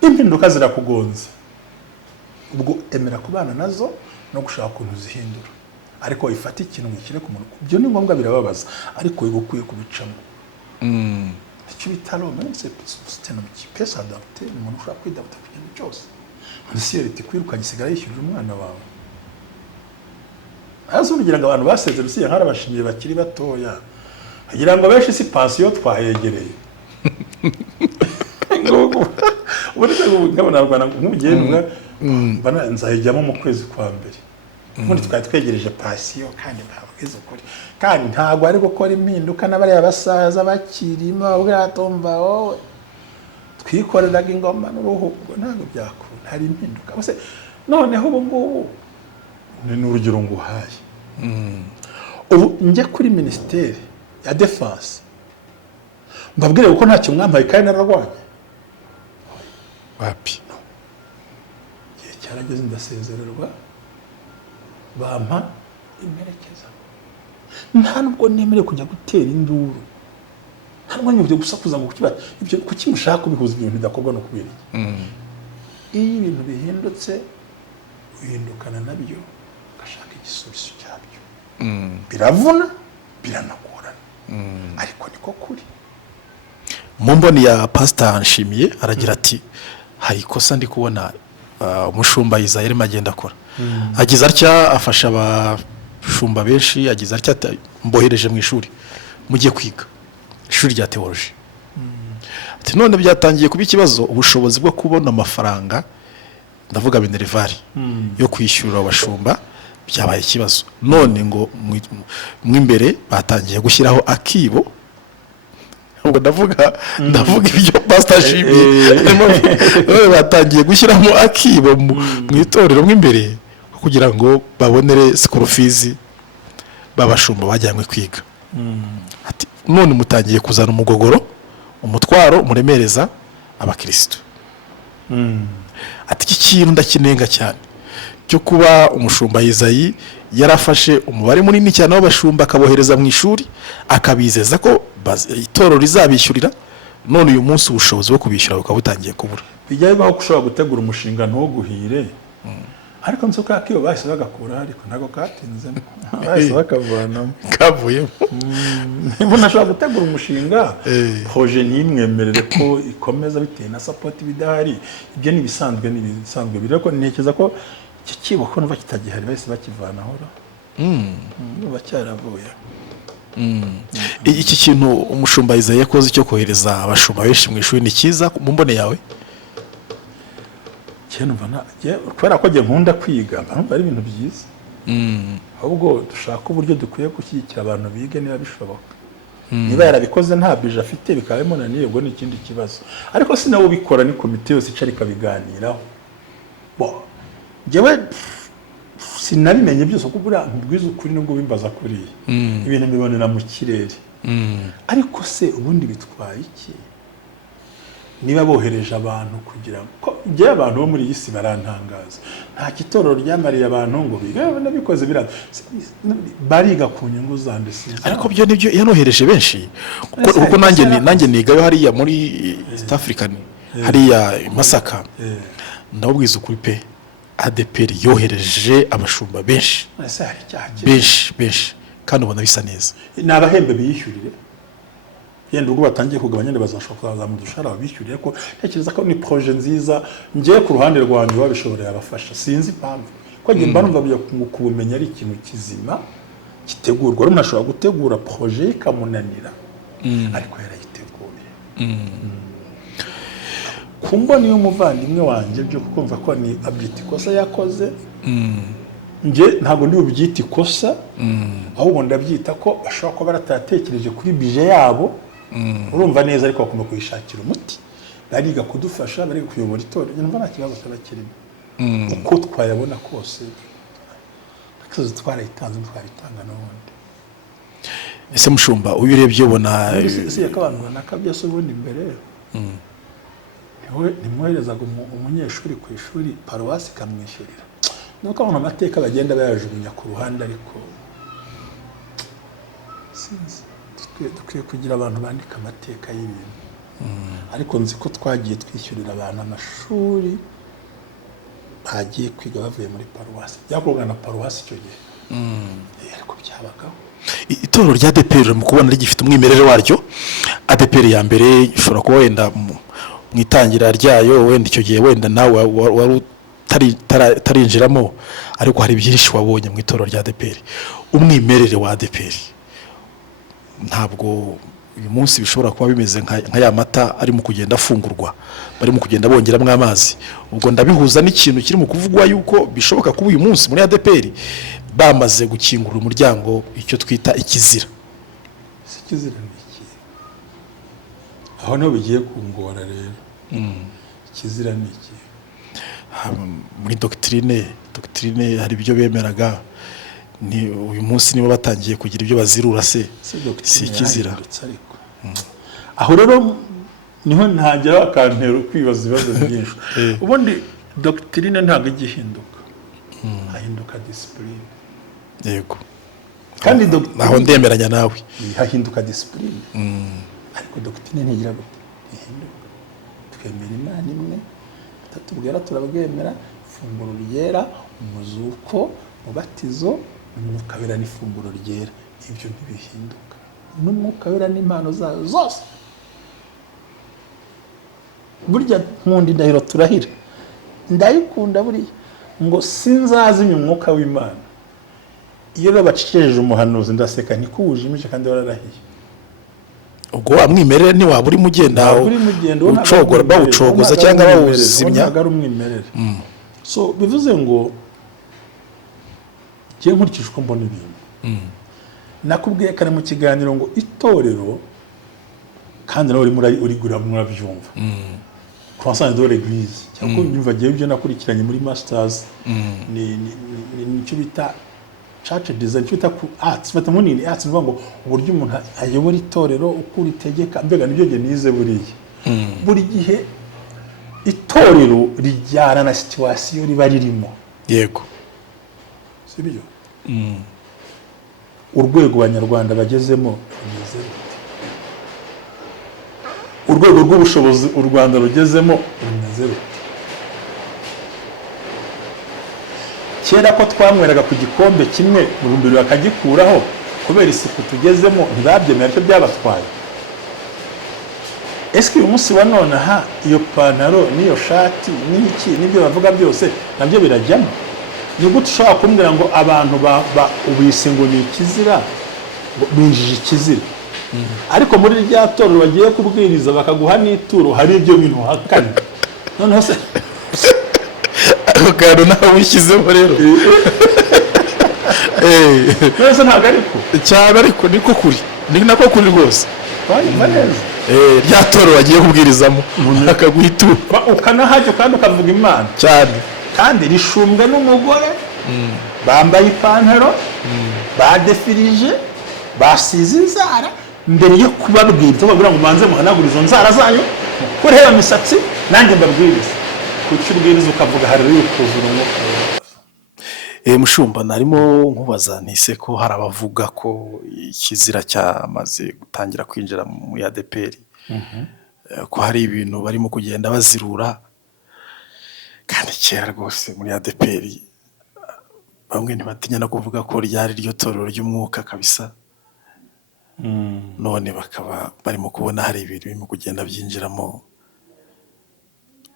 impinduka zirakugonze ubwo emera kubana nazo no gushaka ukuntu zihindura ariko ifata ikintu ngikire ku muntu byo ni ngombwa birababaza ariko igukwiye kubicamo icyo bitaro même c'est un petit peu s'adapter umuntu ushaka kwidapta ku kintu cyose ndisi yariti kwirukanye sigara yishyurira umwana wawe azurugira ngo abantu basezera usiye harabashimiye bakiri batoya agira ngo benshi si pension twayegereye uburyo ngabona Rwanda nk'ubugenwa bana nzayijyamo mu kwezi kwa mbere muri twegereje pension kandi babwiza ukuri kandi ntago ari gukora impinduka n'abari abasaza bakirimo ubwatomba wowe twikoreraga ingoma n'uruhu ntabwo byakunda hari impinduka bose noneho ubu ngubu ni urugero nguhaye ubu njye kuri minisiteri ya defense mbabwire ko ntacyo mwampaye kandi nararwanye wapi igihe cyarageze ndasezererwa bampa imperekeza nta nubwo nemerewe kujya gutera induru nta nubwo nemerewe gusakuza ngo ibyo kuki mushaka kubihuza ibintu bidakorwa no kubera iki iyo ibintu bihindutse uhindukana nabyo ugashaka igisubizo cyabyo biravuna biranagorana ariko niko kuri mu mboni ya Pastor Nshimiye aragira ati hari ikosa ndi kubona umushumba Isaïe magenda akora agize atya afasha abashumba benshi agize atya mbohereje mu ishuri mujye kwiga ishuri rya theology ati none byatangiye kuba ikibazo ubushobozi bwo kubona amafaranga ndavuga Minervari yo kwishyura abashumba byabaye ikibazo none ngo mwimbere batangiye gushyiraho akibo ngo ndavuga ibyo Pastor Nshimiye batangiye gushyiramo akibo mu itorero mwimbere kugira ngo babonere school fees babashumba bajyanywe kwiga ati none mutangiye kuzana umugogoro umutwaro muremereza abakristo ati iki kintu ndakinenga cyane cyo kuba umushumba Isaïe yarafashe umubare munini cyane w'abashumba akabohereza mu ishuri akabizeza ko itorero rizabishyurira none uyu munsi ubushobozi bwo kubishyura bukaba butangiye kubura bijya bibaho ko ushobora gutegura umushinga ntuguhire ariko nso kakiyo bahise bagakura ariko ntago katinzemo bahise bakavanamo kavuyemo niba nashobora gutegura umushinga projet nimwemerere ko ikomeza bitewe na support bidahari ibyo ni bisanzwe bireko ntekeza ko iki kibo ko numva kitagihari bahise bakivanaho bacyaravuye iki kintu umushumba Isaïe yakoze cyo kohereza abashumba benshi mu ishuri ni cyiza mu mbone yawe kubera ko njye nkunda kwiga mpamvu ari ibintu byiza ahubwo dushaka uburyo dukwiye gushyigikira abantu bige niba bishoboka niba yarabikoze nta bije afite bikaba bimunaniye ubwo ni ikindi kibazo ariko si nawe ubikora ni komite yose icara ikabiganiraho njyewe sinabimenye byose kuko buriya nkubwiza ukuri nubwo bimbaza kuriya ibintu mbibonera mu kirere ariko se ubundi bitwaye iki niba bohereje abantu kugira ngo njye abantu bo muri iyi si barantangaza nta kitorero ryamariye abantu ngo nabikoze bariga ku nyungu zande sinzi ariko byo nibyo yanohereje benshi kuko nanjye nigayo hariya muri East African hariya Masaka ndabubwiza ukuri pe ADPR yohereje abashumba benshi kandi ubona bisa neza ni abahembe biyishyurire yenda ubwo batangiye kugabanya ne bazashobora kuzamuza ushara babishyuriye ko tekereza ko ni projet nziza ngiye ku ruhande rwanjye babishobora abafasha sinzi impamvu ko ngiye mbanumva byo kubumenya ari ikintu kizima kitegurwa rero nashobora gutegura projet ikamunanira ariko yarayiteguye kumbo niyo muvandimwe wanje byo kumva ko ni abyita ikosa yakoze nje ntago ndi ubyita ikosa ahubwo ndabyita ko bashobora kuba baratatekereje kuri bije yabo urumva neza ariko bakunda kuyishakira umuti bariga kudufasha bari kuyobora itorero nyumva nta kibazo cy'abakirimo uko twayabona kose akazi twarayitanze twabitanga n'ubundi ese mushumba uyu urebye ubona isi y'abantu banakabye so ubundi imbere nimwoherezaga umunyeshuri ku ishuri paruwasi kamwishyurira nuko abantu amateka bagenda bayajugunya ku ruhande ariko sinzi dukwiye kugira abantu bandika amateka y'ibintu ariko nzi ko twagiye twishyurira abantu amashuri bagiye kwiga bavuye muri paruwasi byakorwa na paruwasi icyo gihe ariko byabagaho itorero rya ADPR mu kubona rigifite umwimerere waryo ADPR ya mbere ishobora kuba wenda mu itangira ryayo wenda icyo gihe wenda nawe wari tarinjiramo ariko hari byinshi wabonye mu itorero rya ADPR umwimerere wa ADPR ntabwo uyu munsi bishobora kuba bimeze nka ya mata ari mu kugenda afungurwa bari mu kugenda bongeramo amazi ubwo ndabihuza n'ikintu kiri mu kuvugwa yuko bishoboka kuba uyu munsi muri ADPR bamaze gukingura umuryango icyo twita ikizira ikizira ni iki aho no bigiye kungora rero ikizira ni iki? muri doctrine hari ibyo bemeraga, ni uyu munsi niba batangiye kugira ibyo bazirura se si ikizira. Aho rero niho ntagera akantera kwibaza ibibazo byinshi. Ubundi doctrine ntabwo igihinduka, hahinduka discipline. Yego, kandi naho ndemeranya nawe, hahinduka discipline. Ariko doctrine ntigira gute ihinduka. Twemera Imana imwe, tatubwira turabwemera, ifunguro ryera, umuzuko, umubatizo, umwuka wera n'ifunguro ryera, ibyo ntibihinduka. N'umwuka wera n'impano zayo zose. Burya nkunda indahiro turahira, ndayikunda buriya ngo sinzazimya umwuka w'Imana. Iyo babacikeje umuhanuzi ndaseka ntikujimije kandi wararahiye. ubwo amwimerere ntiwaba urimo ugenda ucogora bawucogoza cyangwa bawuzimya. Ntabwo ari umwimerere. So bivuze ngo ngiye nkurikije uko mbona ibintu. Nakubwiye kare mu kiganiro ngo itorero, kandi nawe urigura murabyumva, croissance de l'église, cyangwa nyumva giye ibyo nakurikiranye muri masters, ni nicyo bita church design, nicyo bita ku arts, fata munini arts, ngo uburyo umuntu ayobora itorero, uko ritegeka, mbega nibyo nge nize buriya. Buri gihe itorero rijyana na situation riba ririmo. Yego, sibyo? Urwego abanyarwanda bagezemo rumeze rute? Urwego rw'ubushobozi u Rwanda rugezemo rumeze rute? Kera ko twamweraga ku gikombe kimwe mu rumbiro bakagikuraho kubera isuku tugezemo, ntibabyemera cyo byabatwaye. Eske uyu munsi wa none aha iyo pantaro n'iyo shati n'iki n'ibyo bavuga byose nabyo birajyamo? Ni gute ushobora kumbwira ngo abantu ubise ngo ni ikizira, binjije ikizira, ariko muri rya torero bagiye kubwiriza bakaguha n'ituro hari ibyo bintu hakanye? Noneho se akaro nawe wishyizemo rero. nose ntabwo ariko cyane, ariko niko kuri, ni nako kuri rwose. neza rya toro bagiye kubwirizamo akaguha ituro ukanahajya kandi ukavuga Imana cyane, kandi rishumbwe n'umugore, bambaye ipantaro, badefirije, basize inzara, mbere yo kubabwira tubabwira ngo manze muhanagura izo nzara zanyu, kureba imisatsi, nanjye mbabwiriza. Kuki ubwiriza ukavuga hari y'ukuzura umwuka? Mushumba, narimo nkubaza ntise ko hari abavuga ko ikizira cyamaze gutangira kwinjira mu ADEPR, ko hari ibintu barimo kugenda bazirura, kandi kera rwose muri ADEPR bamwe ntibatinya no kuvuga ko ryari ryo torero ry'umwuka kabisa. None bakaba barimo kubona hari ibintu birimo kugenda byinjiramo,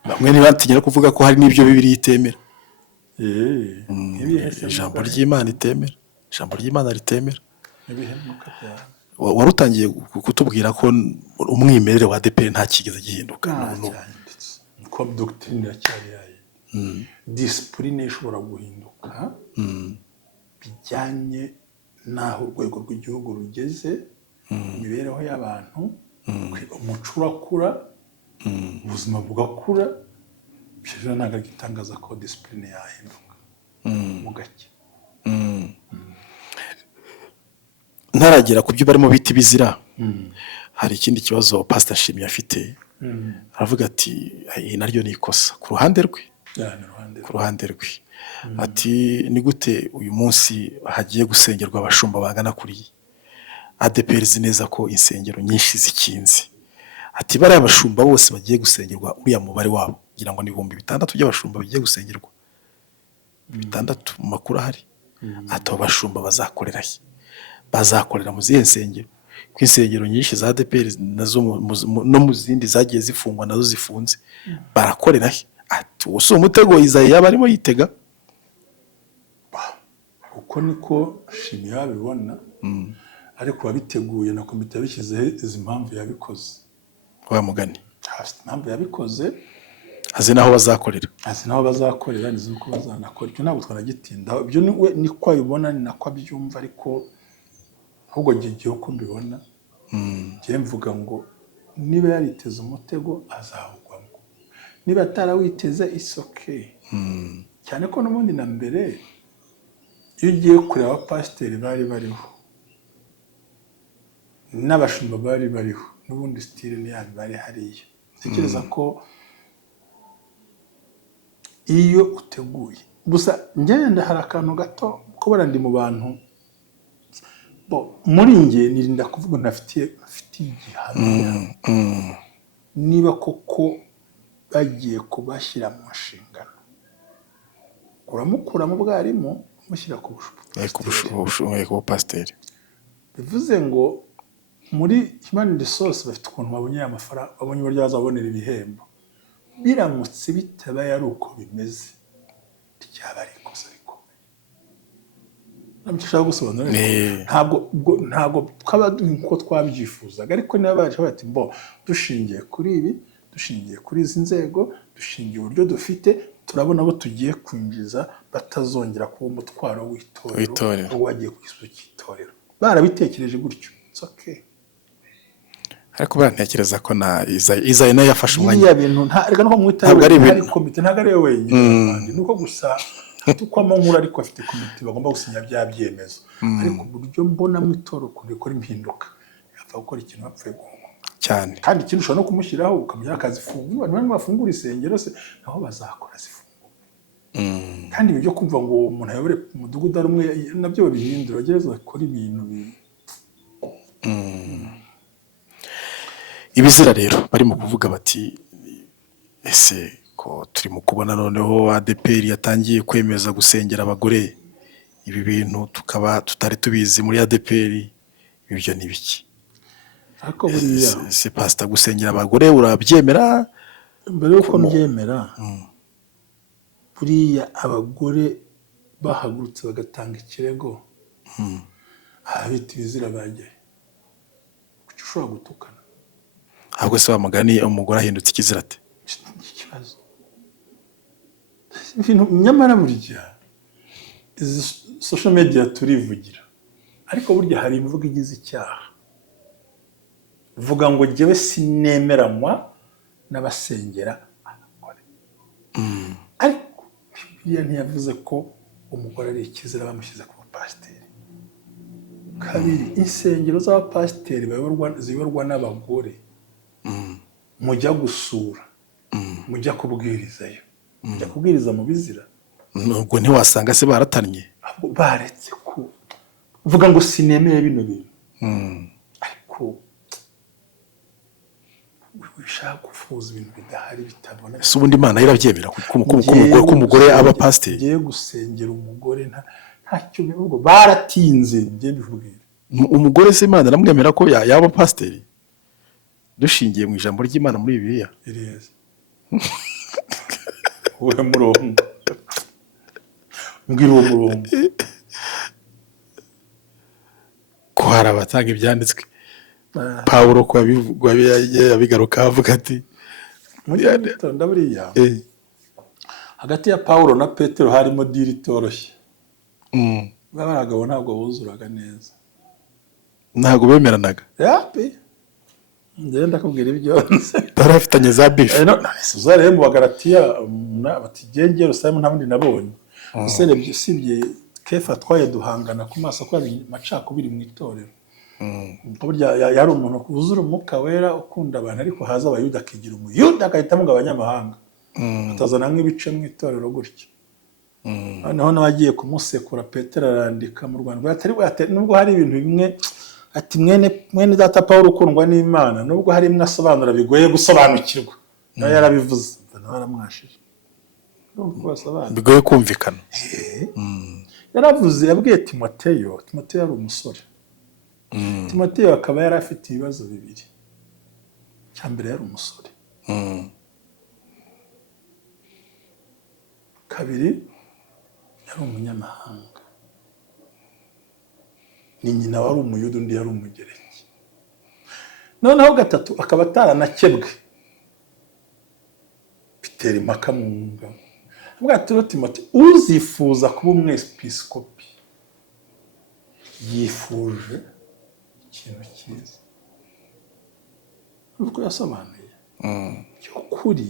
bamwe ntibatinya no kuvuga ko hari n'ibyo Bibiliya itemera. Ijambo ry'Imana itemera, ijambo ry'Imana ritemera. Warutangiye kutubwira ko umwimerere wa ADEPR nta kigeze gihinduka. Ko doctrine yacyari yayo, discipline ishobora guhinduka bijyanye n'aho urwego rw'igihugu rugeze, imibereho y'abantu, umuco urakura, ubuzima bugakura. Byo ntabwo gitangaza ko discipline yahinduka mu gake. Ntaragera ku byo barimo bita bizira, hari ikindi kibazo Pastor Shimye afite. Aravuga ati iyi naryo ni ikosa ku ruhande rwe, ku ruhande rwe. Ati ni gute uyu munsi hagiye gusengerwa abashumba bangana kuri ADEPR izi neza ko insengero nyinshi zikinze. Ati bari abashumba bose bagiye gusengerwa, uriya mubare wabo kugira ngo ni 6,000 by'abashumba bagiye gusengerwa, 6 mu makuru ahari. Ati abashumba bazakorera he? Bazakorera mu zihe nsengero? Ko insengero nyinshi za ADEPR nazo no mu zindi zagiye zifungwa nazo zifunze, barakorera he? Ati uso umutego Izaya barimo yitega. Uko niko Shimye yabibona, ariko wabiteguye na komite yabishyizeho izi mpamvu yabikoze. Wa mugani impamvu yabikoze, azi naho bazakorera, nizo uko bazanakora. Icyo ntabwo twanagitindaho, ibyo ni ko abibona, ni nako abyumva, ariko ahubwo gigiye uko mbibona. Ngiye mvuga ngo niba yariteze umutego azawugwamo, niba atarawiteze isoke cyane ko n'ubundi na mbere iyo ugiye kureba abapasiteri bari bariho n'abashumba bari bariho n'ubundi sitire niyabi bari hariya tekereza ko iyo uteguye gusa ngenda hari akantu gato kubera ndi mu bantu muri njye nirinda kuvuga ntafitiye igihamya niba koko bagiye kubashyira mu nshingano uramukura mu bwarimu umushyira ku bupasiteri bivuze ngo muri human resource bafite ukuntu babonye amafaranga babonye uburyo bazabonera ibihembo biramutse bitabaye ari uko bimeze ryaba ari ikosa rikomeye ntabwo ushaka gusobanura ntabwo twaba uko twabyifuzaga ariko niba baje bati dushingiye kuri ibi dushingiye kuri izi nzego dushingiye uburyo dufite turabona abo tugiye kwinjiza batazongera kuba umutwaro w'itorero aho wagiye ku gisubizo cy'itorero barabitekereje gutyo it's okay ariko barantekereza ko na Izayi nayo yafashe umwanya bintu reka no mwitaho ari komite ntabwo ari we wenyine nuko gusa tukwamo nkuru ariko afite komite bagomba gusinya bya byemezo ariko uburyo mbona mu itorero ukuntu ikora impinduka yapfa gukora ikintu bapfuye cyane kandi ikintu ushobora no kumushyiraho ukamugira akazi funguye abantu bafungura isengero se naho bazakora zifunguye kandi ibyo byo kumva ngo umuntu ayobore umudugudu ari umwe nabyo babihindura bagereza bakora ibintu ibizira rero barimo kuvuga bati ese ko turi mu kubona noneho ADPR yatangiye kwemeza gusengera abagore ibi bintu tukaba tutari tubizi muri ADPR ibyo ni biki ariko buriya se pastor gusengera abagore urabyemera mbere yuko mbyemera buriya abagore bahagurutse bagatanga ikirego abita ibizira bajyaye kuki ushobora gutukana ahubwo se wamugani umugore ahindutse ikizira ate ikibazo nyamara burya izi social media turivugira ariko burya hari imvugo igize icyaha vuga ngo jyewe sinemeranywa n'abasengera abagore ariko Bibiliya ntiyavuze ko umugore ari ikizira bamushyize ku bapasiteri kabiri insengero z'abapasiteri ziyoborwa n'abagore mujya gusura mujya kubwirizayo mujya kubwiriza mu bizira nubwo ntiwasanga se baratannye baretse ko vuga ngo sinemeye bino bintu ariko wishaka kufuza ibintu bidahari bitabona ese ubundi Imana irabyemera ko umugore aba pasiteri ngiye gusengera umugore ntacyo bivuga baratinze ngiye bivugire umugore se Imana aramwemera ko yaba pasiteri dushingiye mu ijambo ry'Imana muri Bibiliya ireza uwe murongo mbwira uwo murongo ko hari abatanga ibyanditswe Pawulo ko yabigaruka avuga ati ndaburiya hagati ya Pawulo na Petero harimo diri itoroshye abagabo ntabwo buzuraga neza ntabwo bemeranaga ngenda kubwira ibyo barafitanye za beef uzarebe mu Bagalatiya bati genge Yerusalemu nta bundi nabonye userebye usibye Kefa twaye duhangana ku maso ko ari macakubiri mu itorero burya yari umuntu kuzura umwuka wera ukunda abantu ariko haza abayuda akigira umuyuda agahitamo ngo abanyamahanga atazana nk'ibice mu itorero gutyo noneho n'abagiye kumusekura Petero arandika mu Rwanda nubwo hari ibintu bimwe ati mwene data Pawulo ukundwa n'Imana nubwo hari imwe asobanura bigoye gusobanukirwa nawe yarabivuze nawe aramwashije bigoye kumvikana yaravuze yabwiye Timoteyo yari umusore Timoteyo akaba yari afite ibibazo bibiri cya mbere yari umusore kabiri yari umunyamahanga ni nyina wari umuyuda undi yari umugereki noneho gatatu akaba ataranakebwe bitera impaka mu ngabo bwatiro Timoteyo uzifuza kuba umwepiskopi yifuje ikintu cyiza uko yasobanuye cy'ukuri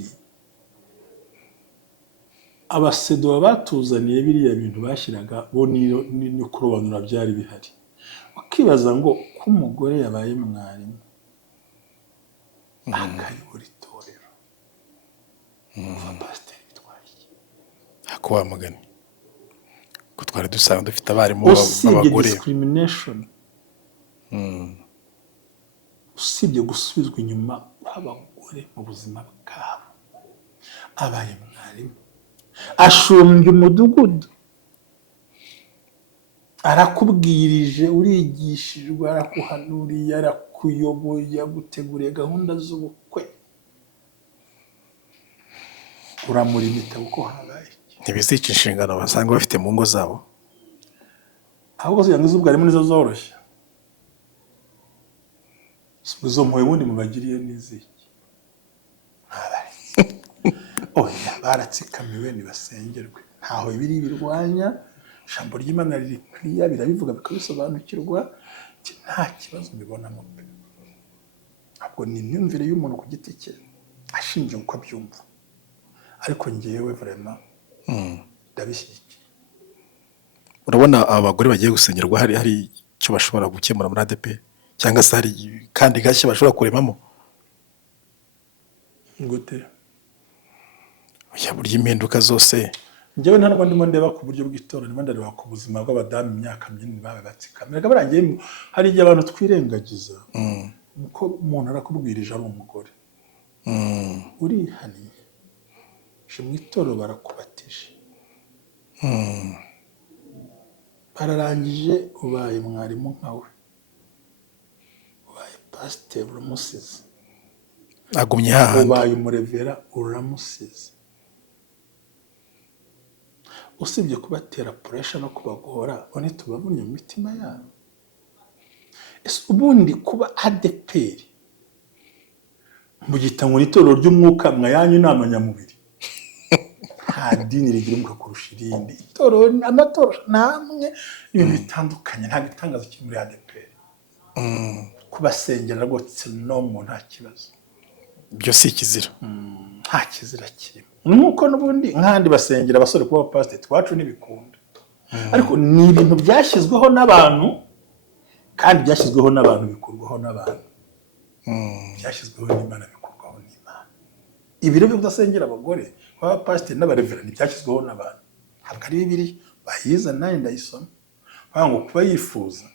abasedo batuzaniye biriya bintu bashyiraga bo no kurobanura byari bihari, ukibaza ngo ko umugore yabaye mwarimu akayobora itorero, pasiteri bitwaye iki? ako wamugani ko twari dusanga dufite abarimu usibye b'abagore, discrimination, usibye gusubizwa inyuma kw'abagore mu buzima bwabo, abaye mwarimu, ashumbye umudugudu, arakubwirije, urigishijwe, arakuhanuriye, arakuyoboye, aguteguriye gahunda z'ubukwe, uramurimita kuko habaye ntibizica inshingano basanga bafite mu ngo zabo, ahubwo zigira ngo iz'ubwarimu nizo zoroshye. Izo mpuhwe ubundi mubagiriye n'iziki? Oya, baratsikamiwe nibasengerwe, ntaho biri birwanya, ijambo ry'Imana riri clear, birabivuga bikabisobanukirwa, nta kibazo mbibonamo pe. Ntabwo ni imyumvire y'umuntu ku giti cye ashingiye uko abyumva, ariko ngewe vraiment ndabishyigikiye. urabona abagore bagiye gusengerwa hari icyo bashobora gukemura muri ADP, cyangwa se hari kandi gashya bashobora kuremamo? Gute? Ya burya impinduka zose, njyewe ntabwo ndimo ndeba ku buryo bw'itora, ndimo ndareba ku buzima bw'abadamu imyaka myinshi babe batsikamira. Barangiye hari igihe abantu twirengagiza ko umuntu arakubwirije ari umugore, urihaniye, je mu itorero barakubatije, bararangije, ubaye mwarimu nkawe, ubaye pasiteri uramusize, agumye hahandi, ubaye umurevera uramusize. Usibye kubatera puresha no kubagora, one tubavunnye mu mitima yabo. Ubundi kuba ADPR mu gitabo itorero ry'umwuka mwayanyu inama nyamubiri, nta dini rigira umwuka kurusha irindi. Itorero amatora namwe ibintu bitandukanye, nta gitangazo kiri muri ADPR. Kubasengera rwose no mu nta kibazo, byo si ikizira, nta kizira kirimo. Nuko n'ubundi nkandi basengera abasore kuba pasiteri twacu n'ibikunda, ariko ni ibintu byashyizweho n'abantu, kandi byashyizweho n'abantu bikurwaho n'abantu, byashyizweho n'Imana bikurwaho n'Imana. Ibiro byo kudasengera abagore baba pasiteri n'abareverani byashyizweho n'abantu, ntabwo ari bibiri bayiza, nayo ndayisoma ngo kuba yifuza.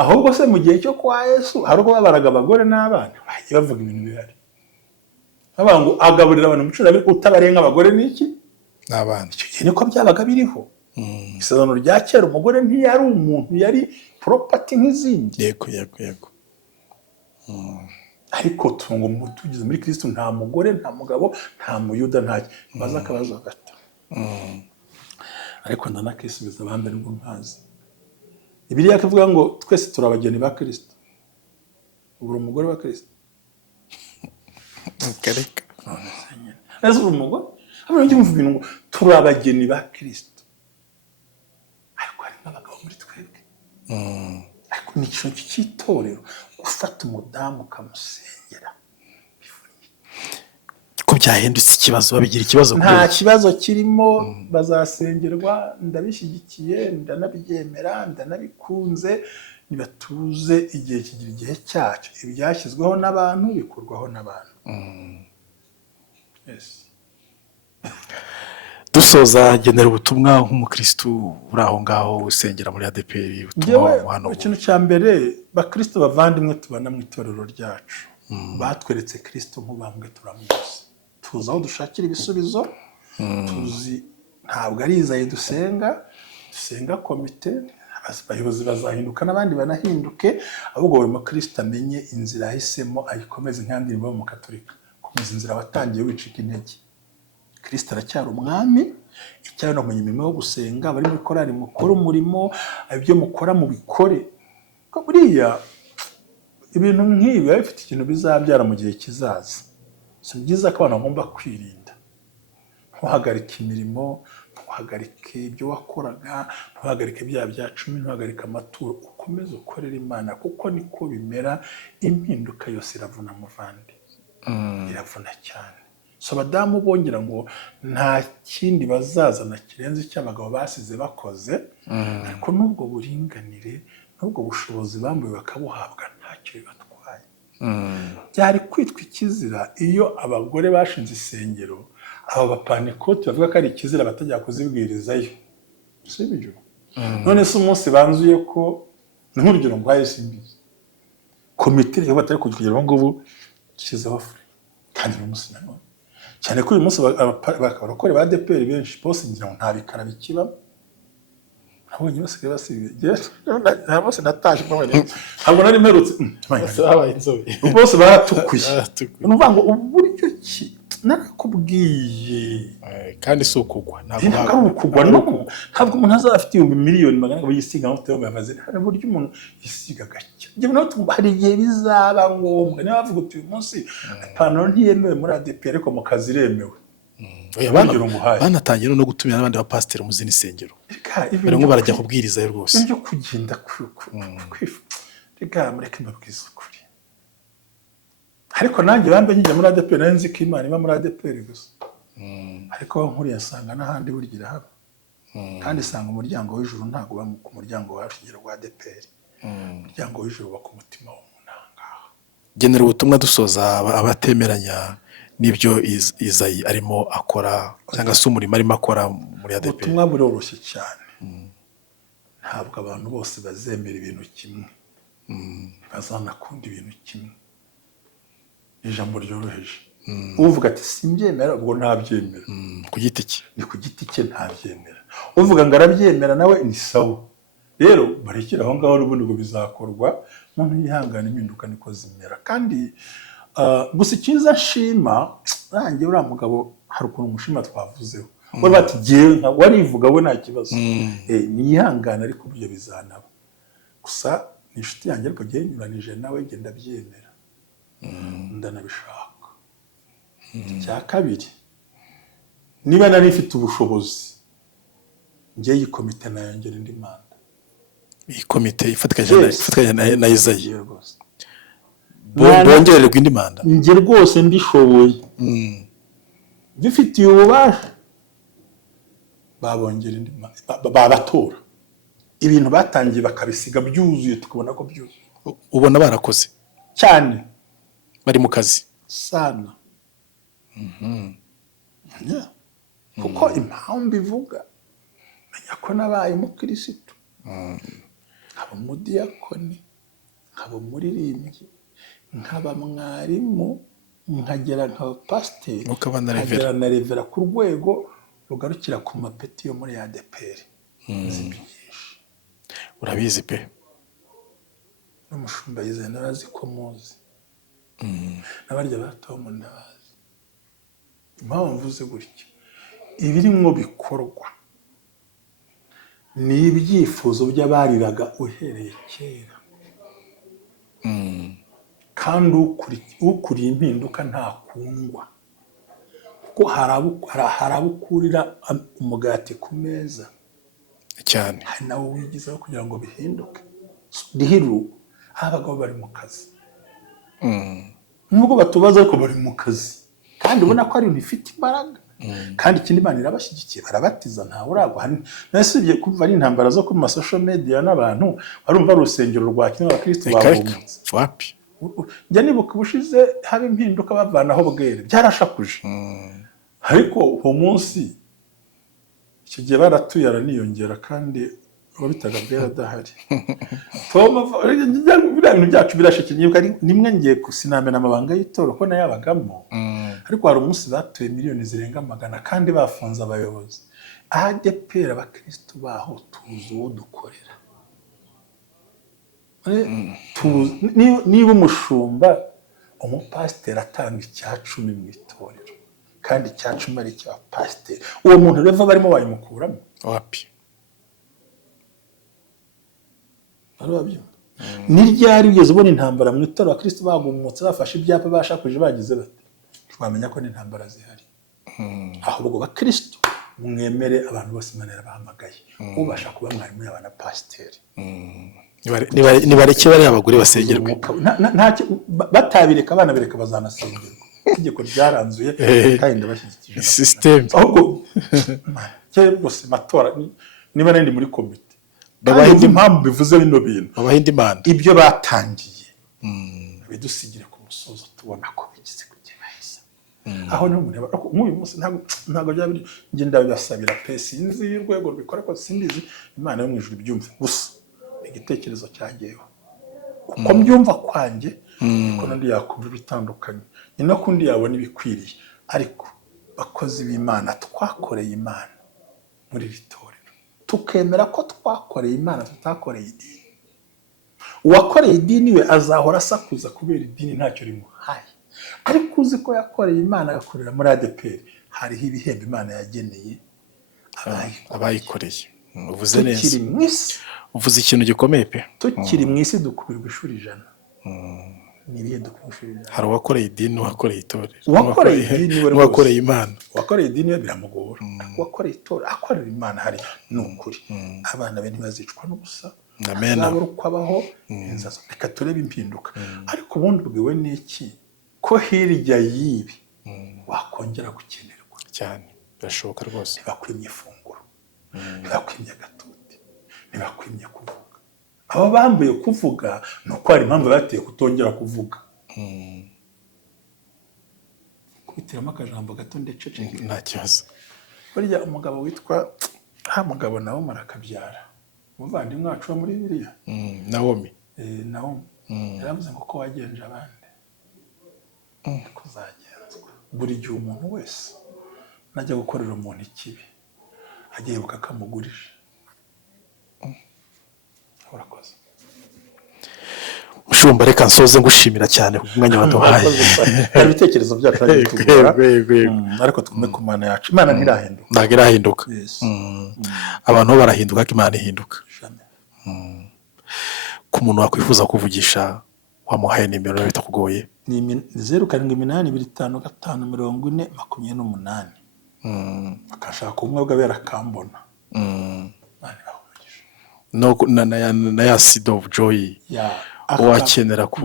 Ahubwo se mu gihe cyo kwa Yesu hari ubwo babaraga abagore n'abana, bagiye bavuga ibintu bihari, bavuga ngo agaburira abantu mucura utabarenga abagore n'iki n'abana. Icyo gihe niko byabaga biriho. Isezerano rya kera umugore ntiyari umuntu, yari property nk'izindi. Yego. Ariko tugeze muri Kristo, nta mugore, nta mugabo, nta muyuda, nta baza akabazo gato. Ariko ndanakisubiza abandi nubwo nkazi. Bibiliya ivuga ngo twese turi abageni ba Kristo. Uri umugore wa Kristo? Kareka. Nese uri umugore? Hano njye mvuga ngo turi abageni ba Kristo. Ariko hari n'abagabo muri twebwe. Ariko ni ikintu cy'itorero gufata umudamu ukamusengera. Ko byahindutse ikibazo, babigira ikibazo. Nta kibazo kirimo, bazasengerwa, ndabishyigikiye, ndanabyemera, ndanabikunze. Nibatuze, igihe kigira igihe cyacyo. Ibyashyizweho n'abantu bikurwaho n'abantu. Yes. Dusoza, genera ubutumwa nk'umukristo uri aho ngaho usengera muri ADPR, ubutumwa hano. Ikintu cya mbere, bakristo bavandimwe tubana mu itorero ryacu, batweretse Kristo nk'ubambwe, turamuzi, tuzi aho dushakira ibisubizo, tuzi ntabwo ari izaye dusenga komite, abayobozi bazahinduka n'abandi banahinduke, ahubwo buri mukristo amenye inzira ahisemo ayikomeze, nk'andi nibo mu Katolika, komeza inzira watangiye wicika intege. Kristo aracyari umwami, icyayo no kumenya imirimo yo gusenga, bari muri korali mukora umurimo, ibyo mukora mu bikore. Ko buriya ibintu nk'ibi bifite ikintu bizabyara mu gihe kizaza. Si byiza ko abantu bagomba kwirinda, ntuhagarike imirimo, ntuhagarike ibyo wakoraga, ntuhagarike bya cumi, ntuhagarike amaturo, ukomeze ukorera Imana, kuko niko bimera. Impinduka yose iravuna muvandi, iravuna cyane. so abadamu bongera ngo nta kindi bazazana kirenze icyo abagabo basize bakoze, ariko n'ubwo buringanire n'ubwo bushobozi bambuwe bakabuhabwa ntacyo bibatwaye. Byari kwitwa ikizira iyo abagore bashinze isengero, aba bapanekoti bavuga ko ari ikizira batajya kuzibwirizayo, si byo? None se umunsi banzuye ko, ni nk'urugero rwa simbizi, komite yo batari kugira ngo ngubu kizeho fure, kandi uyu munsi nanone cyane ko uyu munsi abarokore ba ADEPR benshi bose ngira ngo nta bikara bikibamo, nabonye basigaye basigaye nta bose nataje ntabwo nari mperutse bose babaye inzobe, bose baratukuye. Nuvuga ngo uburyo ki narakubwiye, kandi si ukugwa, ntabwo ukugwa, ntabwo umuntu azaba afite 1,000,000 magana ngo yisiga amavuta yo maze, hari uburyo umuntu yisiga gake. Njye naho hari igihe bizaba ngombwa, niba bavuga uti uyu munsi ipantaro ntiyemewe muri ADEPR ariko mu kazi iremewe, banatangira no gutumira n'abandi bapasiteri mu zindi nsengero, barimo barajya kubwirizayo rwose. Ibyo kugenda reka mureke mbabwize ukuri, ariko nanjye bambe njye muri ADEPR nari nzi ko Imana iba muri ADEPR gusa, ariko aho nkuriye nsanga n'ahandi burgira haba, kandi sanga umuryango w'ijuru ntabwo uba ku muryango w'urusengero rwa ADEPR, umuryango w'ijuru uba ku mutima w'umuntu ahangaha. Genera ubutumwa dusoza abatemeranya n'ibyo Izayi arimo akora, cyangwa se umurimo arimo akora muri ADEPR. Ubutumwa buroroshye cyane, ntabwo abantu bose bazemera ibintu kimwe, bazanakunda ibintu kimwe. Ijambo ryoroheje, uvuga ati simbyemera ubwo ntabyemera, ku giti cye, ni ku giti cye ntabyemera. Uvuga ngo arabyemera nawe ni sawa. Rero barekera aho ngaho, n'ubundi ngo bizakorwa, umuntu yihangana, impinduka niko zimera. Kandi gusa icyiza nshima nanjye uriya mugabo, hari ukuntu umushima twavuzeho, we bati jyewe warivuga we nta kibazo, niyihangana ariko buryo bizanaba. Gusa ni inshuti yanjye ariko jyewe nyuranije nawe genda byemera, ndanabishaka. Icya kabiri, niba nari mfite ubushobozi njye iyi komite nayongera indi manda, iyi komite ifatikanya na Izayi bongererwa indi manda, njye rwose mbishoboye, bifitiye ububasha babongera indi manda, babatora ibintu batangiye bakabisiga byuzuye, tukabona ko byuzuye. Ubona barakoze cyane, bari mu kazi sana. Kuko impamvu ivuga, menya ko nabaye umukirisitu, nkaba umudiyakoni, nkaba umuririmbyi, nkaba mwarimu, nkagera nkaba pasiteri, nkagera na revera ku rwego rugarukira ku mapeti yo muri ADEPR. Urabizi pe, n'umushumba Izayi narazi ko muzi, n'abarya batowe mu ndabazi. Impamvu mvuze gutya, ibirimo bikorwa ni ibyifuzo by'abariraga uhereye kera, kandi ukuriye impinduka ntakundwa, kuko harabukurira umugati ku meza cyane, hari nawe wigizaho kugira ngo bihinduke. Rero abagabo bari mu kazi, nubwo batubaza ariko bari mu kazi, kandi ubona ko ari ibintu bifite imbaraga, kandi ikindi Imana irabashyigikiye, barabatiza, ntawe uragwa. Nasibye kumva ari intambara zo kuri social media n'abantu barumva urusengero rwa kimwe abakristo babumutse wapi. Njya nibuka ubushize haba impinduka bavanaho bwere, byarashakuje, ariko uwo munsi icyo gihe baratuye araniyongera, kandi uwo bitaga bwera adahari. Ibintu byacu birashikinyuka, nimwe ngiye sinamena amabanga y'itoro ko nayabagamo, ariko hari umunsi batuye miliyoni zirenga 100 kandi bafunze abayobozi. ADEPR abakristo baho tuzi uwo dukorera. Niba umushumba, umupasiteri atanga icya-10 mu itorero, kandi icya-10 ari icy'abapasiteri, uwo muntu reva barimo bayimukuramo wapi? Ni ryari ugeze ubona intambara mu itorero abakristo bagumutse bafashe ibyapa bashakuje bagize bate? Twamenya ko n'intambara zihari. Ahubwo bakristo mwemere abantu bose Imana yarabahamagaye, ubasha kuba mwarimu y'abana pasiteri. Nibareke bari abagore basengerwe, batabireka abana bereka bazanasengerwa. itegeko ryaranzuye kandi ndabashyigikije system ahubwo cyane rwose matora niba nari muri komite babaye impamvu bivuze bino bintu babaye imana ibyo batangiye bidusigire ku musozo tubona ko bigize kugera heza aho niho umuntu nk'uyu munsi ntabwo byaba biri ngenda bibasabira pe sinzi urwego rubikora ko simbizi imana yo mu ijuru byumve gusa igitekerezo cyagiyeho uko mbyumva kwanjye niko n'undi yakumva bitandukanye ni no kundi yabona ibikwiriye ariko bakozi b'Imana twakoreye Imana muri iri torero tukemera ko twakoreye Imana tutakoreye idini uwakoreye idini we azahora asakuza kubera idini ntacyo rimuhaye ariko uzi ko yakoreye Imana agakorera muri ADPR hariho ibihembo Imana yageneye abayikoreye uvuze neza tukiri mu isi uvuze ikintu gikomeye pe tukiri mu isi dukubirwa ishuri 100 nibiye dukubirwa hari uwakoreye idini uwakoreye itorero uwakoreye idini uwakoreye Imana uwakoreye idini we biramugora uwakoreye itorero akorera Imana hari n'ukuri abana be ntibazicwa n'ubusa amen uko abaho inzazo reka turebe impinduka ariko ubundi bwiwe n'iki ko hirya yibi wakongera gukenerwa cyane birashoboka rwose bakwimye ifunguro bakwimye agatuti bakwimye kuvuga abo bambuye kuvuga nuko hari impamvu bateye kutongera kuvuga kubitiramo akajambo gato ndecece nta kibazo burya umugabo witwa mugabo nawe marakabyara umuvandimwe wacu wa muri Bibiliya Nawomi Nawomi yaravuze ngo ko wagenje abandi kuzagenzwa buri gihe umuntu wese najya gukorera umuntu ikibi agiye bukakamugurije urakoze mushumba reka nsoze ngushimira cyane ku mwanya waduhaye hari ibitekerezo byacu ari tugura ariko twume ku Mana yacu Imana ntirahinduka ntabwo irahinduka abantu bo barahinduka ko Imana ihinduka ku muntu wakwifuza kuvugisha wamuhaye nimero bitakugoye ni 0785544028 akashaka umwe bwabera kambona no na ya seed of joy wakenera ku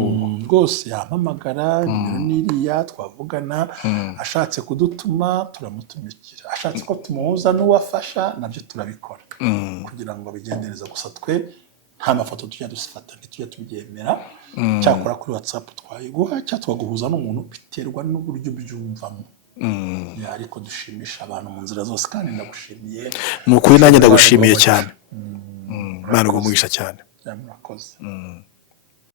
rwose yampamagara nimero niriya twavugana ashatse kudutuma turamutumikira ashatse ko tumuhuza n'uwafasha nabyo turabikora kugira ngo bigendereza gusa twe nta mafoto tujya dusifata tujya tubyemera cyakora kuri WhatsApp twayiguha cyangwa twaguhuza n'umuntu biterwa n'uburyo byumvamo ariko dushimisha abantu mu nzira zose kandi ndagushimiye nukuri nanjye ndagushimiye cyane Imana igumugisha cyane murakoze